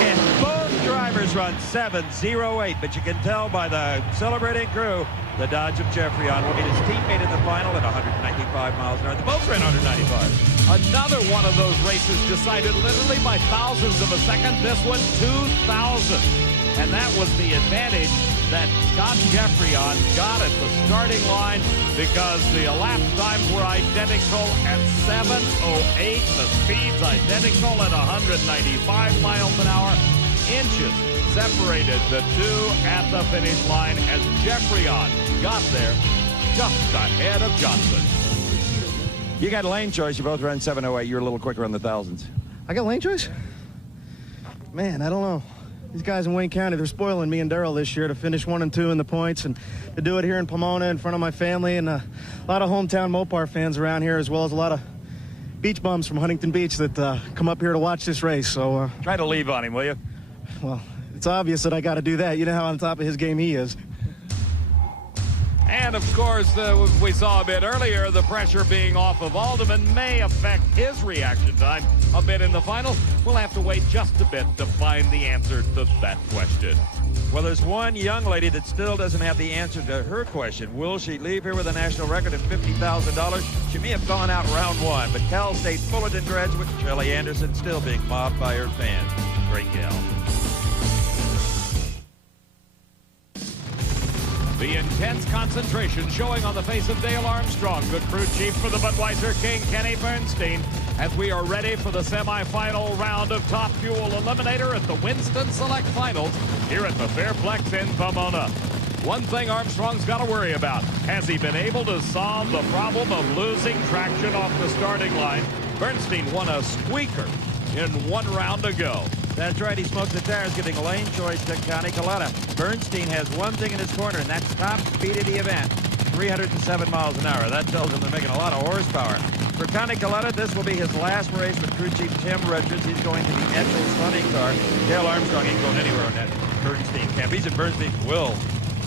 And both drivers run 7:08, but you can tell by the celebrating crew, the Dodge of Jeffreyon will meet his teammate in the final at 195 miles an hour. They both ran 195. Another one of those races decided literally by thousandths of a second. This one, 2,000. And that was the advantage that Scott Jeffreyon got at the starting line because the elapsed times were identical at 7:08. The speed's identical at 195 miles an hour. Inches separated the two at the finish line as Jeffreyon got there just ahead of Johnson. You got lane choice. You both ran 7:08. You're a little quicker on the thousands. I got lane choice? Man, I don't know. These guys in Wayne County, they're spoiling me and Darrell this year to finish 1 and 2 in the points and to do it here in Pomona in front of my family and a lot of hometown Mopar fans around here, as well as a lot of beach bums from Huntington Beach that come up here to watch this race. So try to leave on him, will you? Well, it's obvious that I got to do that. You know how on top of his game he is. And, of course, we saw a bit earlier, the pressure being off of Alderman may affect his reaction time a bit in the final. We'll have to wait just a bit to find the answer to that question. Well, there's one young lady that still doesn't have the answer to her question. Will she leave here with a national record of $50,000? She may have gone out round 1, but Cal State Fullerton graduate Shelley Anderson still being mobbed by her fans. Great gal. The intense concentration showing on the face of Dale Armstrong, the crew chief for the Budweiser King, Kenny Bernstein, as we are ready for the semifinal round of Top Fuel Eliminator at the Winston Select Finals here at the Fairplex in Pomona. One thing Armstrong's got to worry about. Has he been able to solve the problem of losing traction off the starting line? Bernstein won a squeaker in 1 round to go. That's right, he smoked the tires, giving lane choice to Connie Coletta. Bernstein has one thing in his corner, and that's top speed of the event, 307 miles an hour. That tells him they're making a lot of horsepower. For Connie Coletta, this will be his last race with crew chief Tim Richards. He's going to the Etchell's funny car. Dale Armstrong ain't going anywhere on that Bernstein camp. He's at Bernstein. Will.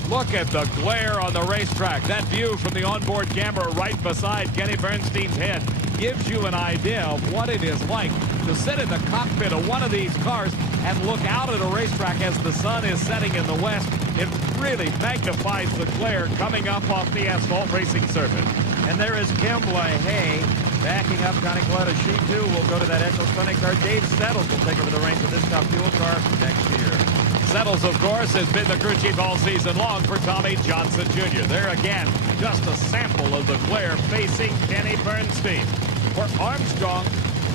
Look at the glare on the racetrack. That view from the onboard camera right beside Kenny Bernstein's head gives you an idea of what it is like to sit in the cockpit of one of these cars and look out at a racetrack as the sun is setting in the west. It really magnifies the glare coming up off the asphalt racing surface. And there is Kim LaHaye backing up Connie Coletta. She, too, will go to that Etchell's funny car. Dave Settles will take over the reins of this top fuel car next year. Settles, of course, has been the crew chief all season long for Tommy Johnson Jr. There again, just a sample of the glare facing Kenny Bernstein. For Armstrong,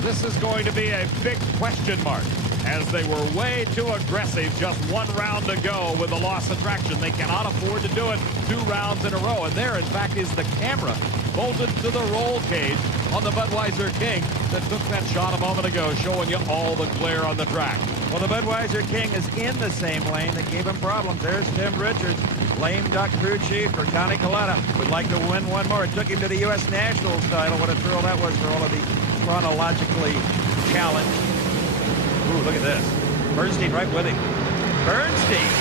this is going to be a big question mark, as they were way too aggressive just one round to go with the loss of traction. They cannot afford to do it 2 rounds in a row. And there, in fact, is the camera bolted to the roll cage on the Budweiser King that took that shot a moment ago, showing you all the glare on the track. Well, the Budweiser King is in the same lane that gave him problems. There's Tim Richards, lame duck crew chief for Connie Coletta. Would like to win one more. It took him to the U.S. Nationals title. What a thrill that was for all of the chronologically challenged. Ooh, look at this. Bernstein right with him. Bernstein.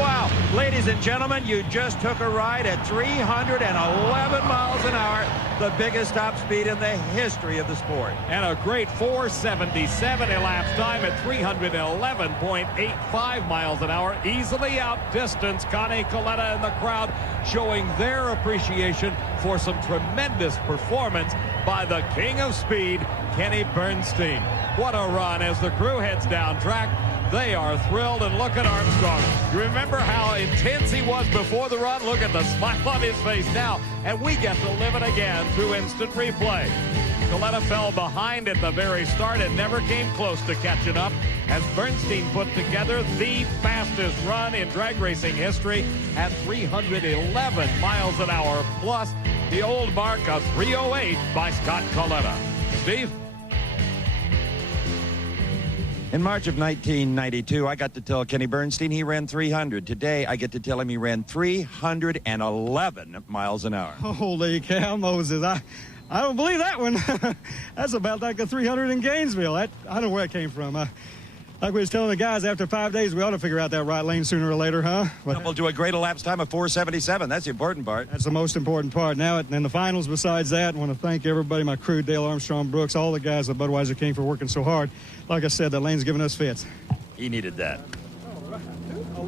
Wow. Ladies and gentlemen, you just took a ride at 311 miles an hour, the biggest top speed in the history of the sport. And a great 477 elapsed time at 311.85 miles an hour. Easily outdistanced Connie Coletta and the crowd, showing their appreciation for some tremendous performance by the king of speed, Kenny Bernstein. What a run as the crew heads down track. They are thrilled, and look at Armstrong. You remember how intense he was before the run? Look at the smile on his face now, and we get to live it again through instant replay. Coletta fell behind at the very start and never came close to catching up as Bernstein put together the fastest run in drag racing history at 311 miles an hour, plus the old mark of 308 by Scott Coletta. Steve? In March of 1992, I got to tell Kenny Bernstein he ran 300. Today, I get to tell him he ran 311 miles an hour. Holy cow, Moses. I don't believe that one. That's about like a 300 in Gainesville. I don't know where it came from. Like we was telling the guys, after 5 days, we ought to figure out that right lane sooner or later, huh? But we'll do a great elapsed time of 477. That's the important part. That's the most important part. Now, in the finals, besides that, I want to thank everybody, my crew, Dale Armstrong, Brooks, all the guys at Budweiser King for working so hard. Like I said, that lane's giving us fits. He needed that.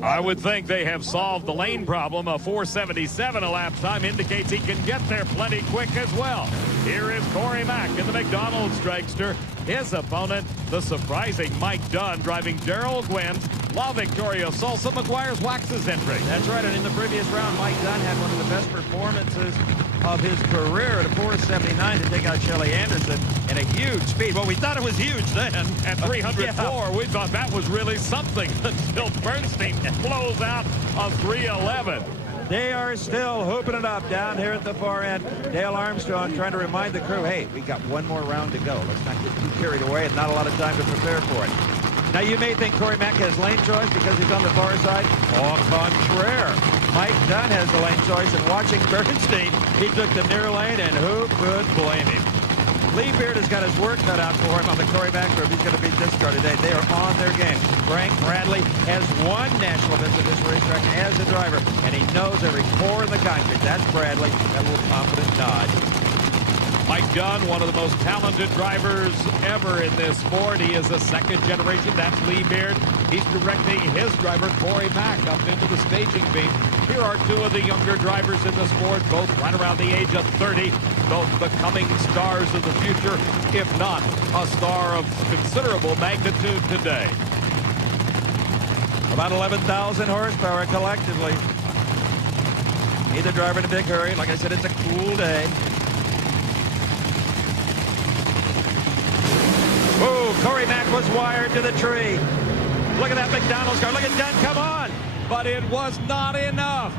I would think they have solved the lane problem. A 477 elapsed time indicates he can get there plenty quick as well. Here is Corey Mack in the McDonald's dragster. His opponent, the surprising Mike Dunn, driving Darrell Gwynn's La Victoria Salsa McGuire's Wax's entry. That's right, and in the previous round, Mike Dunn had one of the best performances of his career at a 479 to take out Shelley Anderson in a huge speed. Well, we thought it was huge then. At 304, we thought that was really something until Bernstein blows out a 311. They are still hooping it up down here at the far end. Dale Armstrong trying to remind the crew, hey, we got one more round to go. Let's not get too carried away and not a lot of time to prepare for it. Now, you may think Corey Mack has lane choice because he's on the far side. Au contraire. Mike Dunn has the lane choice, and watching Bernstein, he took the near lane, and who could blame him? Lee Beard has got his work cut out for him on the Corey Mack group. He's going to beat this car today. They are on their game. Frank Bradley has won national events at this racetrack as a driver, and he knows every pore in the concrete. That's Bradley. That little confident nod. Mike Dunn, one of the most talented drivers ever in this sport. He is a second generation. That's Lee Beard. He's directing his driver, Corey Mack, up into the staging beam. Here are two of the younger drivers in the sport, both right around the age of 30, both becoming stars of the future, if not a star of considerable magnitude today. About 11,000 horsepower collectively. Neither driver in a big hurry. Like I said, it's a cool day. Ooh, Corey Mack was wired to the tree. Look at that McDonald's car. Look at Dunn, come on. But it was not enough.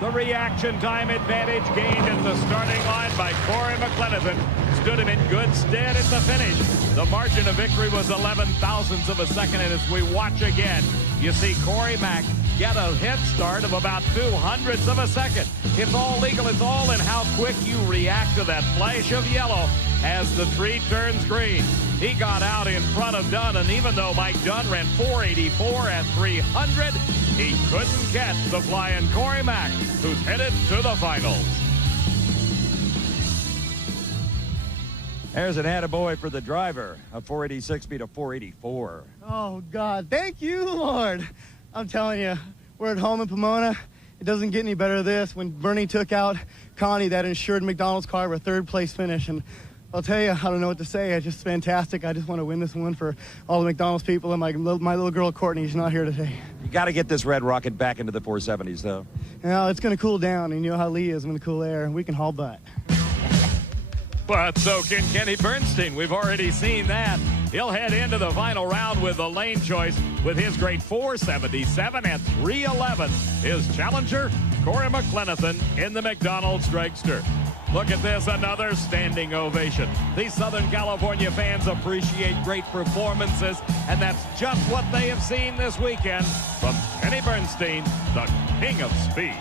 The reaction time advantage gained at the starting line by Corey McLenithan stood him in good stead at the finish. The margin of victory was 11 thousandths of a second, and as we watch again, you see Corey Mack get a head start of about 0.02 of a second. It's all legal. It's all in how quick you react to that flash of yellow as the tree turns green. He got out in front of Dunn, and even though Mike Dunn ran 484 at 300, he couldn't catch the flying Corey Mack, who's headed to the finals. There's an attaboy for the driver. A 486 beat a 484. Oh, God. Thank you, Lord. I'm telling you, we're at home in Pomona. It doesn't get any better than this. When Bernie took out Connie, that ensured McDonald's car a third-place finish. And I'll tell you, I don't know what to say. It's just fantastic. I just want to win this one for all the McDonald's people, and my little girl, Courtney, is not here today. You got to get this red rocket back into the 470s, though. Now, it's going to cool down, and you know how Lee is in the cool air, and we can haul butt. But so can Kenny Bernstein. We've already seen that. He'll head into the final round with the lane choice with his great 477 at 311. His challenger, Corey McLenithan in the McDonald's dragster. Look at this, another standing ovation. These Southern California fans appreciate great performances, and that's just what they have seen this weekend from Kenny Bernstein, the king of speed.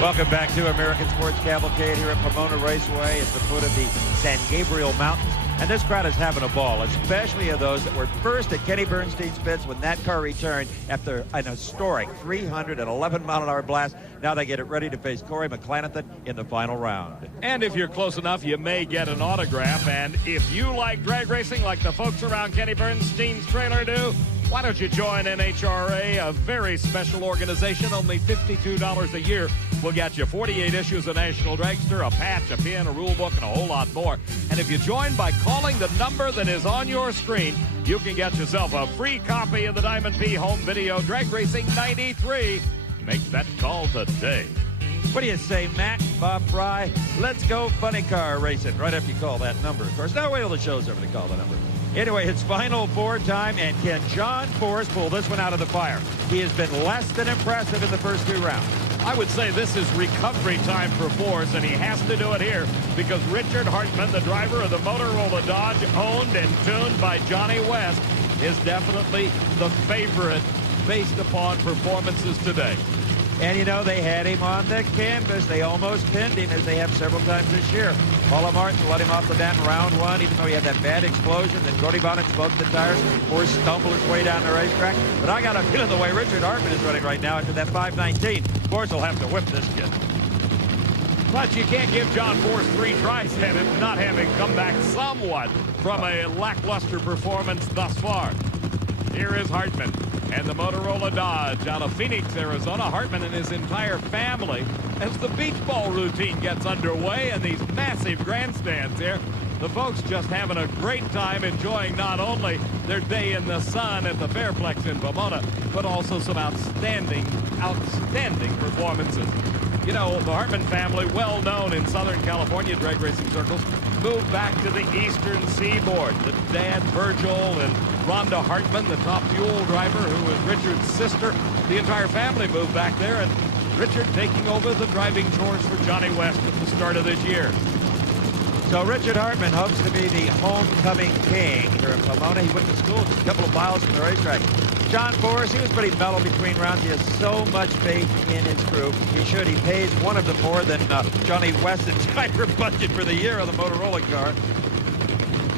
Welcome back to American Sports Cavalcade here at Pomona Raceway at the foot of the San Gabriel Mountains. And this crowd is having a ball, especially of those that were first at Kenny Bernstein's pits when that car returned after an historic 311-mile-an-hour blast. Now they get it ready to face Corey McLenithan in the final round. And if you're close enough, you may get an autograph. And if you like drag racing like the folks around Kenny Bernstein's trailer do, why don't you join NHRA, a very special organization, only $52 a year. Will get you 48 issues of National Dragster, a patch, a pin, a rule book, and a whole lot more. And if you join by calling the number that is on your screen, you can get yourself a free copy of the Diamond P Home Video Drag Racing 93. Make that call today. What do you say, Matt, Bob Fry? Let's go funny car racing right after you call that number. Of course, now wait till the show's over to call the number. Anyway, it's final four time, and can John Force pull this one out of the fire? He has been less than impressive in the first two rounds. I would say this is recovery time for Force, and he has to do it here because Richard Hartman, the driver of the Motorola Dodge, owned and tuned by Johnny West, is definitely the favorite based upon performances today. And, you know, they had him on the canvas. They almost pinned him, as they have several times this year. Paula Martin let him off the bat in round one, even though he had that bad explosion. Then Cody Bonnet smoked the tires. Force stumbled his way down the racetrack. But I got a feeling the way Richard Hartman is running right now after that 519, Force will have to whip this kid. But you can't give John Force 3 tries at it, not having come back somewhat from a lackluster performance thus far. Here is Hartman and the Motorola Dodge out of Phoenix, Arizona. Hartman and his entire family as the beach ball routine gets underway and these massive grandstands here. The folks just having a great time enjoying not only their day in the sun at the Fairplex in Pomona, but also some outstanding performances. You know, the Hartman family, well known in Southern California drag racing circles, moved back to the eastern seaboard. The dad, Virgil, and Rhonda Hartman, the top fuel driver, who is Richard's sister. The entire family moved back there, and Richard taking over the driving chores for Johnny West at the start of this year. So Richard Hartman hopes to be the homecoming king here in Pomona. He went to school just a couple of miles from the racetrack. John Force, he was pretty mellow between rounds. He has so much faith in his crew. He should. He pays one of them more than Johnny West's entire budget for the year on the Motorola car.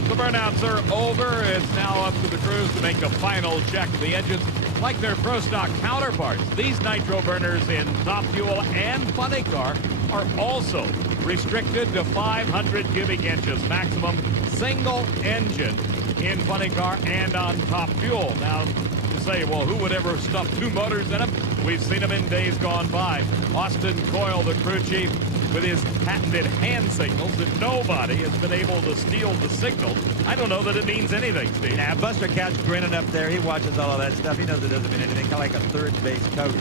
The burnouts are over. It's now up to the crews to make a final check of the engines. Like their Pro Stock counterparts, these nitro burners in Top Fuel and Funny Car are also restricted to 500 cubic inches maximum single engine in Funny Car and on Top Fuel. Now, you say, well, who would ever stuff two motors in them? We've seen them in days gone by. Austin Coyle, the crew chief, with his patented hand signals that nobody has been able to steal the signal. I don't know that it means anything, Steve. Now, Buster Couch grinning up there. He watches all of that stuff. He knows it doesn't mean anything. Kind of like a third base coach.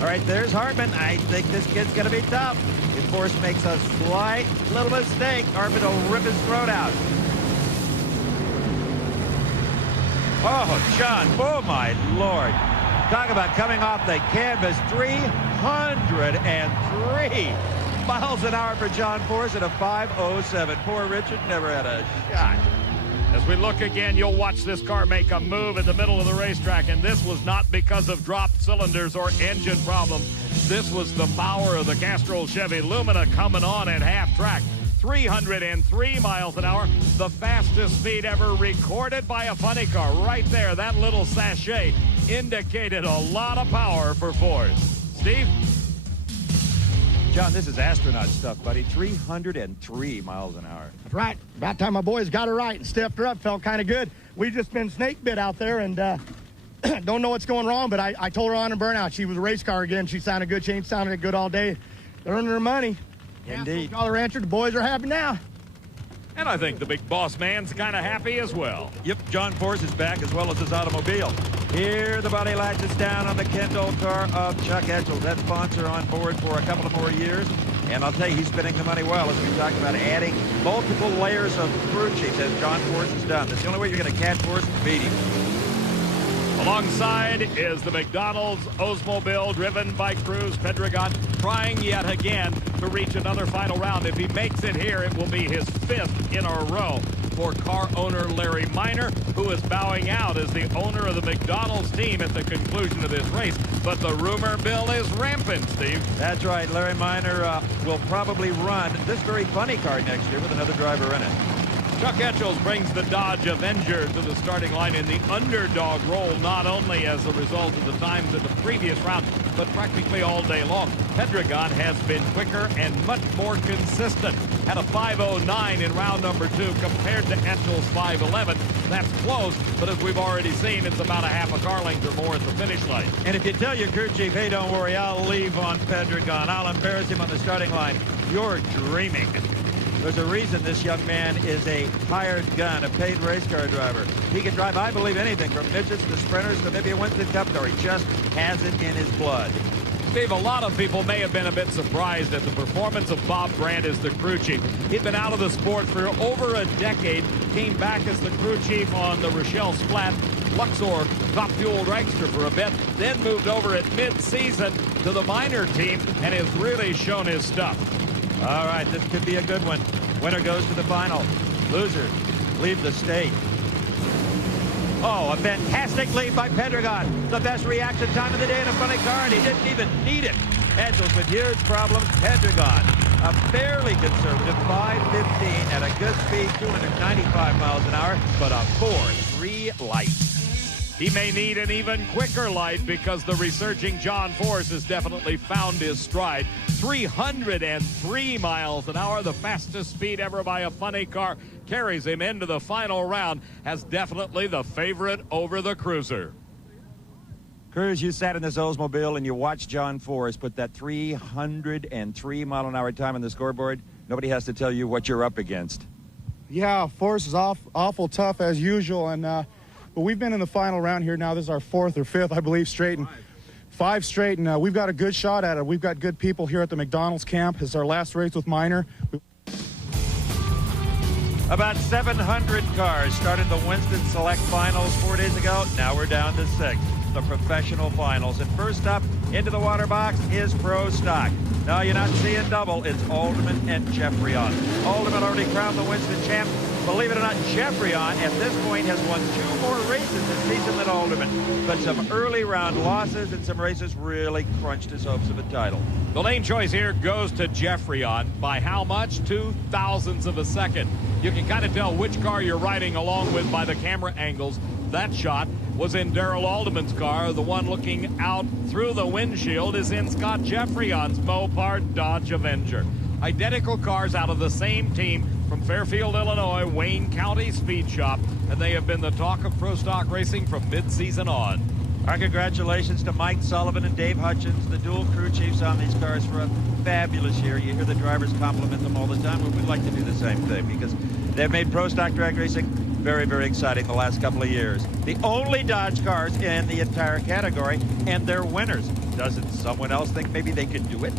All right, there's Hartman. I think this kid's going to be tough. If Force makes a slight little mistake, Hartman will rip his throat out. Oh, John, oh my Lord. Talk about coming off the canvas. 303 miles an hour for John Force at a 507. Poor Richard never had a shot. As we look again, you'll watch this car make a move in the middle of the racetrack, and this was not because of dropped cylinders or engine problems. This was the power of the Castrol Chevy Lumina coming on at half track. 303 miles an hour, the fastest speed ever recorded by a funny car. Right there, that little sachet indicated a lot of power for Force. Steve? John, this is astronaut stuff, buddy. 303 miles an hour. That's right. About time my boys got her right and stepped her up. Felt kind of good. We've just been snake bit out there and don't know what's going wrong, but I told her on a burnout. She was a race car again. She sounded good. She ain't sounded good all day. They're earning her money. Indeed. Collar Rancher, the boys are happy now. And I think the big boss man's kind of happy as well. Yep, John Force is back as well as his automobile. Here the body latches down on the Kendall car of Chuck Etchell. That sponsor on board for a couple of more years. And I'll tell you, he's spending the money well as we talk about adding multiple layers of crew chiefs as John Force has done. That's the only way you're going to catch Force and beat him. Alongside is the McDonald's Oldsmobile driven by Cruz Pedregon, trying yet again to reach another final round. If he makes it here, it will be his 5th in a row for car owner Larry Miner, who is bowing out as the owner of the McDonald's team at the conclusion of this race. But the rumor mill is rampant, Steve. That's right. Larry Miner will probably run this very funny car next year with another driver in it. Chuck Etchels brings the Dodge Avenger to the starting line in the underdog role, not only as a result of the times of the previous round, but practically all day long. Pedregon has been quicker and much more consistent. Had a 5:09 in round number 2 compared to Etchels' 5:11. That's close, but as we've already seen, it's about a half a car length or more at the finish line. And if you tell your crew chief, hey, don't worry, I'll leave on Pedregon, I'll embarrass him on the starting line, you're dreaming. There's a reason this young man is a hired gun, a paid race car driver. He can drive, I believe, anything from midgets to sprinters to maybe a Winston Cup car. He just has it in his blood. Steve, a lot of people may have been a bit surprised at the performance of Bob Brandt as the crew chief. He'd been out of the sport for over a decade, came back as the crew chief on the Rochelle Splat Luxor Top Fuel dragster for a bit, then moved over at mid-season to the minor team and has really shown his stuff. All right, this could be a good one. Winner goes to the final. Losers leave the state. Oh, a fantastic lead by Pedregon. The best reaction time of the day in a funny car, and he didn't even need it. Etchels with huge problems. Pedregon, a fairly conservative 5:15 at a good speed, 295 miles an hour, but a 4.3 light. He may need an even quicker light because the resurging John Force has definitely found his stride. 303 miles an hour, the fastest speed ever by a funny car, carries him into the final round as definitely the favorite over the cruiser. Cruz, you sat in this Oldsmobile and you watched John Force put that 303 mile an hour time on the scoreboard. Nobody has to tell you what you're up against. Yeah, Force is awful tough as usual, and but we've been in the final round here now. This is our 4th or 5th, I believe, straight, and 5 straight, and we've got a good shot at it. We've got good people here at the McDonald's camp. It's our last race with Miner. About 700 cars started the Winston Select Finals 4 days ago. Now we're down to 6, the professional finals. And first up into the water box is Pro Stock. Now you're not seeing double. It's Alderman and Jeffreyon. Alderman already crowned the Winston champ. Believe it or not, Jeffreyon at this point has won 2 more races this season than Alderman. But some early round losses and some races really crunched his hopes of a title. The lane choice here goes to Jeffreyon. By how much? 2 thousandths of a second. You can kind of tell which car you're riding along with by the camera angles. That shot was in Darrell Alderman's car. The one looking out through the windshield is in Scott Jeffreyon's Mopar Dodge Avenger. Identical cars out of the same team from Fairfield, Illinois, Wayne County Speed Shop, and they have been the talk of Pro Stock racing from mid-season on. Our congratulations to Mike Sullivan and Dave Hutchins, the dual crew chiefs on these cars, for a fabulous year. You hear the drivers compliment them all the time. We'd like to do the same thing because they've made Pro Stock drag racing very, very exciting the last couple of years. The only Dodge cars in the entire category, and they're winners. Doesn't someone else think maybe they could do it?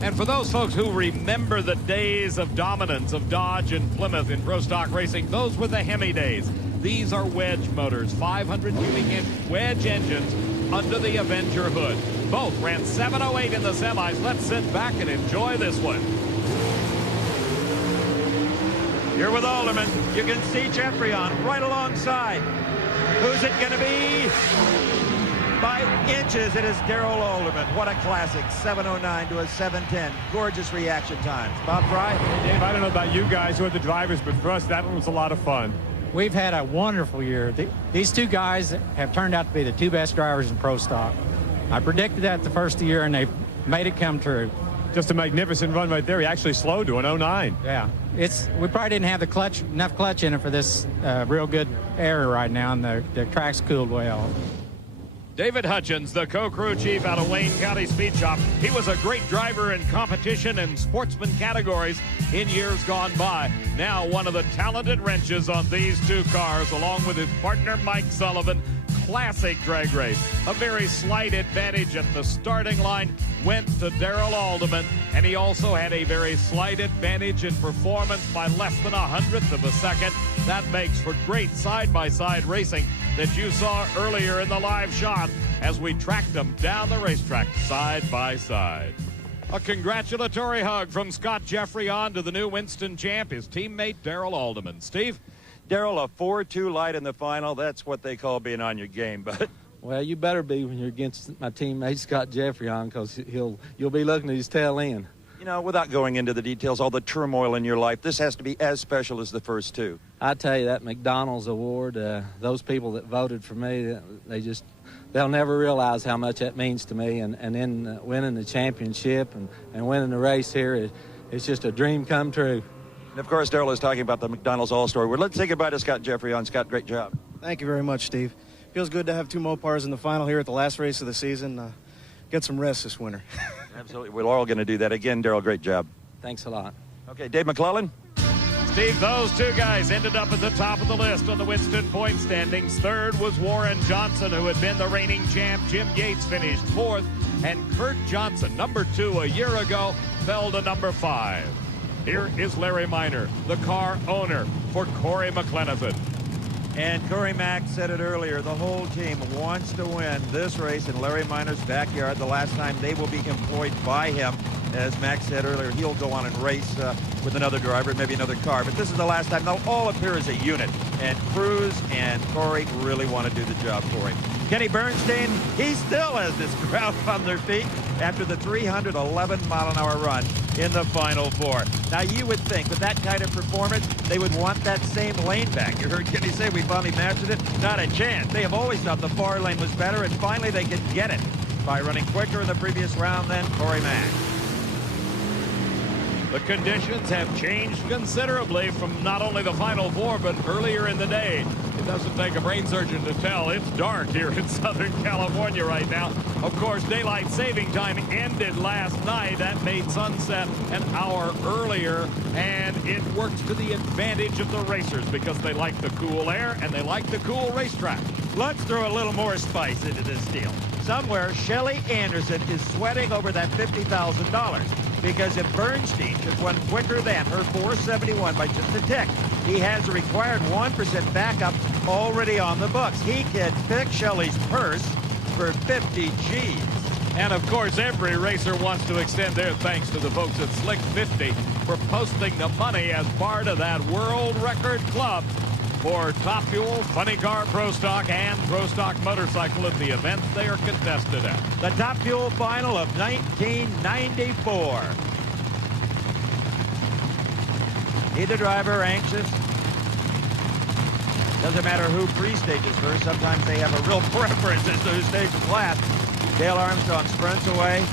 And for those folks who remember the days of dominance of Dodge and Plymouth in Pro Stock racing, those were the Hemi days. These are wedge motors, 500 cubic inch wedge engines under the Avenger hood. Both ran 7:08 in the semis. Let's sit back and enjoy this one. Here with Alderman, you can see Jeffrey on right alongside. Who's it going to be? By inches, it is Darrell Alderman. What a classic, 7:09 to a 7:10. Gorgeous reaction times. Bob Fry? Hey, Dave, I don't know about you guys who are the drivers, but for us, that one was a lot of fun. We've had a wonderful year. These two guys have turned out to be the two best drivers in Pro Stock. I predicted that the first year, and they've made it come true. Just a magnificent run right there. He actually slowed to an 09. Yeah, we probably didn't have enough clutch in it for this real good air right now, and the track's cooled well. David Hutchins, the co-crew chief out of Wayne County Speed Shop. He was a great driver in competition and sportsman categories in years gone by. Now one of the talented wrenches on these two cars, along with his partner Mike Sullivan. Classic drag race. A very slight advantage at the starting line went to Darrell Alderman, and he also had a very slight advantage in performance by less than 1/100th of a second. That makes for great side-by-side racing that you saw earlier in the live shot as we tracked them down the racetrack side by side. A congratulatory hug from Scott Jeffrey on to the new Winston champ, his teammate Darrell Alderman. Steve? Darrell, a 4-2 light in the final. That's what they call being on your game, but well, you better be when you're against my teammate Scott Jeffrey on, because you'll be looking at his tail end. You know, without going into the details, all the turmoil in your life, this has to be as special as the first two. I tell you, that McDonald's award, those people that voted for me, they'll never realize how much that means to me. And then winning the championship and winning the race here, it's just a dream come true. And of course, Darrell is talking about the McDonald's All-Star Award. Let's say goodbye to Scott Jeffrey on. Scott, great job. Thank you very much, Steve. Feels good to have two Mopars in the final here at the last race of the season. Get some rest this winter. Absolutely. We're all going to do that. Again, Darrell, great job. Thanks a lot. Okay, Dave McClellan. Steve, those two guys ended up at the top of the list on the Winston point standings. Third was Warren Johnson, who had been the reigning champ. Jim Yates finished fourth, and Kurt Johnson, number 2 a year ago, fell to number 5. Here is Larry Miner, the car owner for Corey McLenithan. And Corey Mack said it earlier, the whole team wants to win this race in Larry Miner's backyard. The last time they will be employed by him. As Max said earlier, he'll go on and race with another driver, maybe another car. But this is the last time they'll all appear as a unit. And Cruz and Corey really want to do the job for him. Kenny Bernstein, he still has this crowd on their feet after the 311-mile-an-hour run in the Final Four. Now, you would think with that kind of performance, they would want that same lane back. You heard Kenny say we finally mastered it. Not a chance. They have always thought the far lane was better, and finally they can get it by running quicker in the previous round than Corey Mack. The conditions have changed considerably from not only the Final Four, but earlier in the day. It doesn't take a brain surgeon to tell it's dark here in Southern California right now. Of course, daylight saving time ended last night. That made sunset an hour earlier, and it works to the advantage of the racers because they like the cool air and they like the cool racetrack. Let's throw a little more spice into this deal. Somewhere, Shelly Anderson is sweating over that $50,000. Because if Bernstein should run quicker than her 471 by just a tick, he has a required 1% backup already on the books. He can pick Shelly's purse for 50 G's. And of course, every racer wants to extend their thanks to the folks at Slick 50 for posting the money as part of that world record club for Top Fuel, Funny Car Pro Stock, and Pro Stock Motorcycle at the events they are contested at. The Top Fuel final of 1994. Either driver anxious. Doesn't matter who pre-stages first. Sometimes they have a real preference as to who stages last. Dale Armstrong sprints away.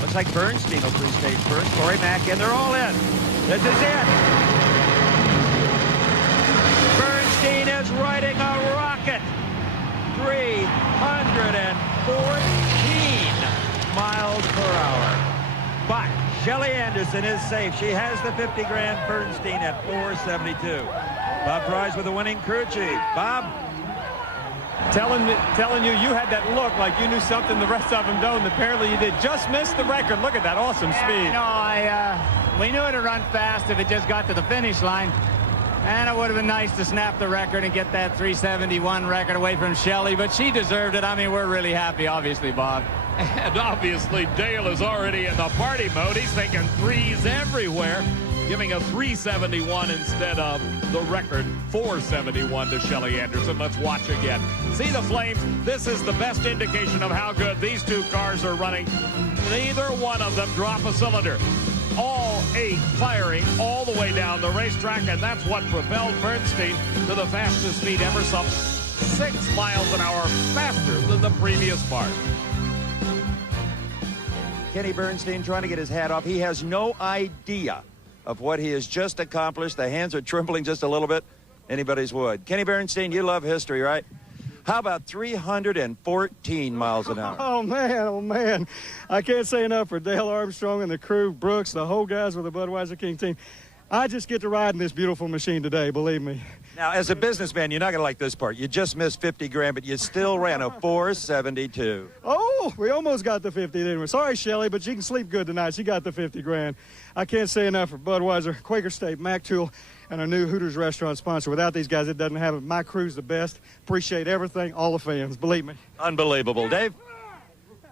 Looks like Bernstein will pre-stage first. Corey Mack, and they're all in. This is it. Bernstein is riding a rocket. 314 miles per hour. But Shelly Anderson is safe. She has the 50 grand. Bernstein at 472. Bob Price with the winning crew chief. Bob? Telling you, you had that look like you knew something the rest of them don't. Apparently you did. Just missed the record. Look at that awesome speed. You know, we knew it'd run fast if it just got to the finish line. And it would have been nice to snap the record and get that 371 record away from Shelly, but she deserved it. I mean, we're really happy, obviously, Bob. And obviously, Dale is already in the party mode. He's thinking threes everywhere. giving a 371 instead of the record 471 to Shelley Anderson. Let's watch again. See the flames? This is the best indication of how good these two cars are running. Neither one of them drop a cylinder. All 8 firing all the way down the racetrack, and that's what propelled Bernstein to the fastest speed ever, some 6 miles an hour faster than the previous part. Kenny Bernstein trying to get his hat off. He has no idea of what he has just accomplished. The hands are trembling just a little bit. Anybody's would. Kenny Bernstein, you love history, right? How about 314 miles an hour? Oh, man. I can't say enough for Dale Armstrong and the crew, Brooks, the whole guys with the Budweiser King team. I just get to ride in this beautiful machine today, believe me. Now, as a businessman, you're not going to like this part. You just missed 50 grand, but you still ran a 472. Oh, we almost got the 50, didn't we? Sorry, Shelley, but she can sleep good tonight. She got the 50 grand. I can't say enough for Budweiser, Quaker State, Mac Tool, and our new Hooters restaurant sponsor. Without these guys, it doesn't have it. My crew's the best. Appreciate everything, all the fans, believe me. Unbelievable. Dave?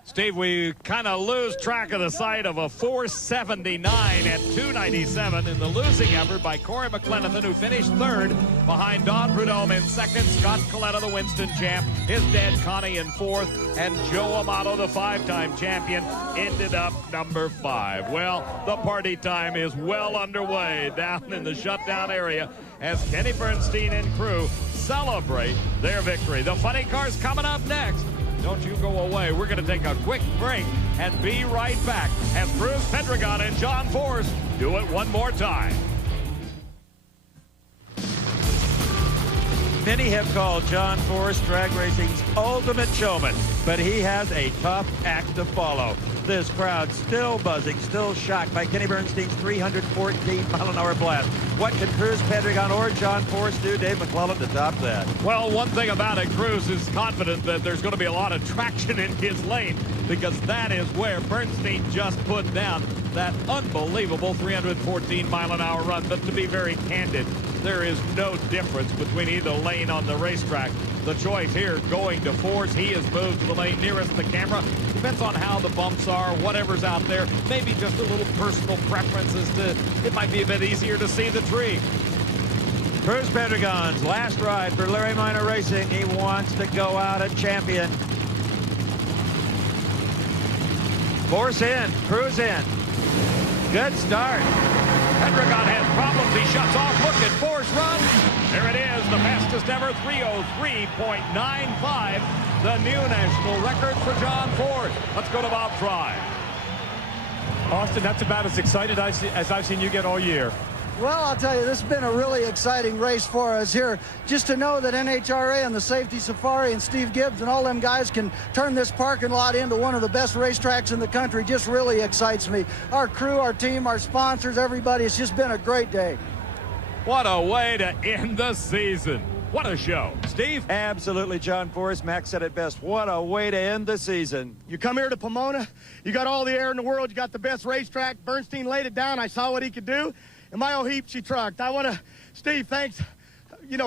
Steve, we kind of lose track of the sight of a 479 at 297 in the losing effort by Corey McLenithan, who finished 3rd behind Don Prudhomme in 2nd. Scott Coletta, the Winston champ, his dad Connie in 4th, and Joe Amato, the 5-time champion, ended up number 5. Well, the party time is well underway down in the shutdown area as Kenny Bernstein and crew celebrate their victory. The funny car's coming up next. Don't you go away. We're going to take a quick break and be right back as Bruce Pedregon and John Force do it one more time. Many have called John Force drag racing's ultimate showman, but he has a tough act to follow. This crowd still buzzing, still shocked by Kenny Bernstein's 314-mile-an-hour blast. What can Cruz Pedregon or John Force do, Dave McClellan, to top that? Well, one thing about it, Cruz is confident that there's going to be a lot of traction in his lane because that is where Bernstein just put down that unbelievable 314-mile-an-hour run. But to be very candid, there is no difference between either lane on the racetrack. The choice here going to Force. He has moved to the lane nearest the camera. Depends on how the bumps are, whatever's out there. Maybe just a little personal preference as to it might be a bit easier to see the tree. Cruz Pedregon's last ride for Larry Minor Racing. He wants to go out a champion. Force in, Cruz in. Good start. Pedregon has problems. He shuts off. Look at Force run. There it is, the fastest ever, 3:03.95, the new national record for John Force. Let's go to Bob Fry. Austin, that's about as excited as I've seen you get all year. Well, I'll tell you, this has been a really exciting race for us here. Just to know that NHRA and the Safety Safari and Steve Gibbs and all them guys can turn this parking lot into one of the best racetracks in the country just really excites me. Our crew, our team, our sponsors, everybody, it's just been a great day. What a way to end the season. What a show. Steve? Absolutely, John Force. Max said it best. What a way to end the season. You come here to Pomona, you got all the air in the world, you got the best racetrack. Bernstein laid it down. I saw what he could do, and my old heap she trucked. I want to, Steve, thanks,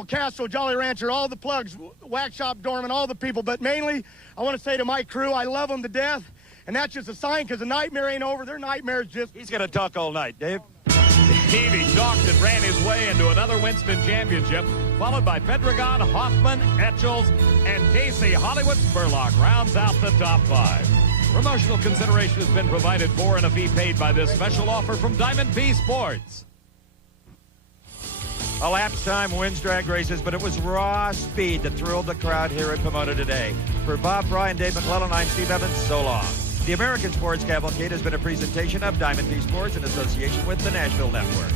Castro, Jolly Rancher, all the plugs, Wax Shop, Dorman, all the people, but mainly I want to say to my crew, I love them to death, and that's just a sign because the nightmare ain't over. Their nightmare's just... He's going to talk all night, Dave. He talked and ran his way into another Winston championship, followed by Pedregon, Hoffman, Etchels, and Casey Hollywood Spurlock rounds out the top 5. Promotional consideration has been provided for and a fee paid by this special offer from Diamond P Sports. Elapsed time wins drag races, but it was raw speed that thrilled the crowd here at Pomona today. For Bob Fry and Dave McClellan, I'm Steve Evans. So long. The American Sports Cavalcade has been a presentation of Diamond P Sports in association with the Nashville Network.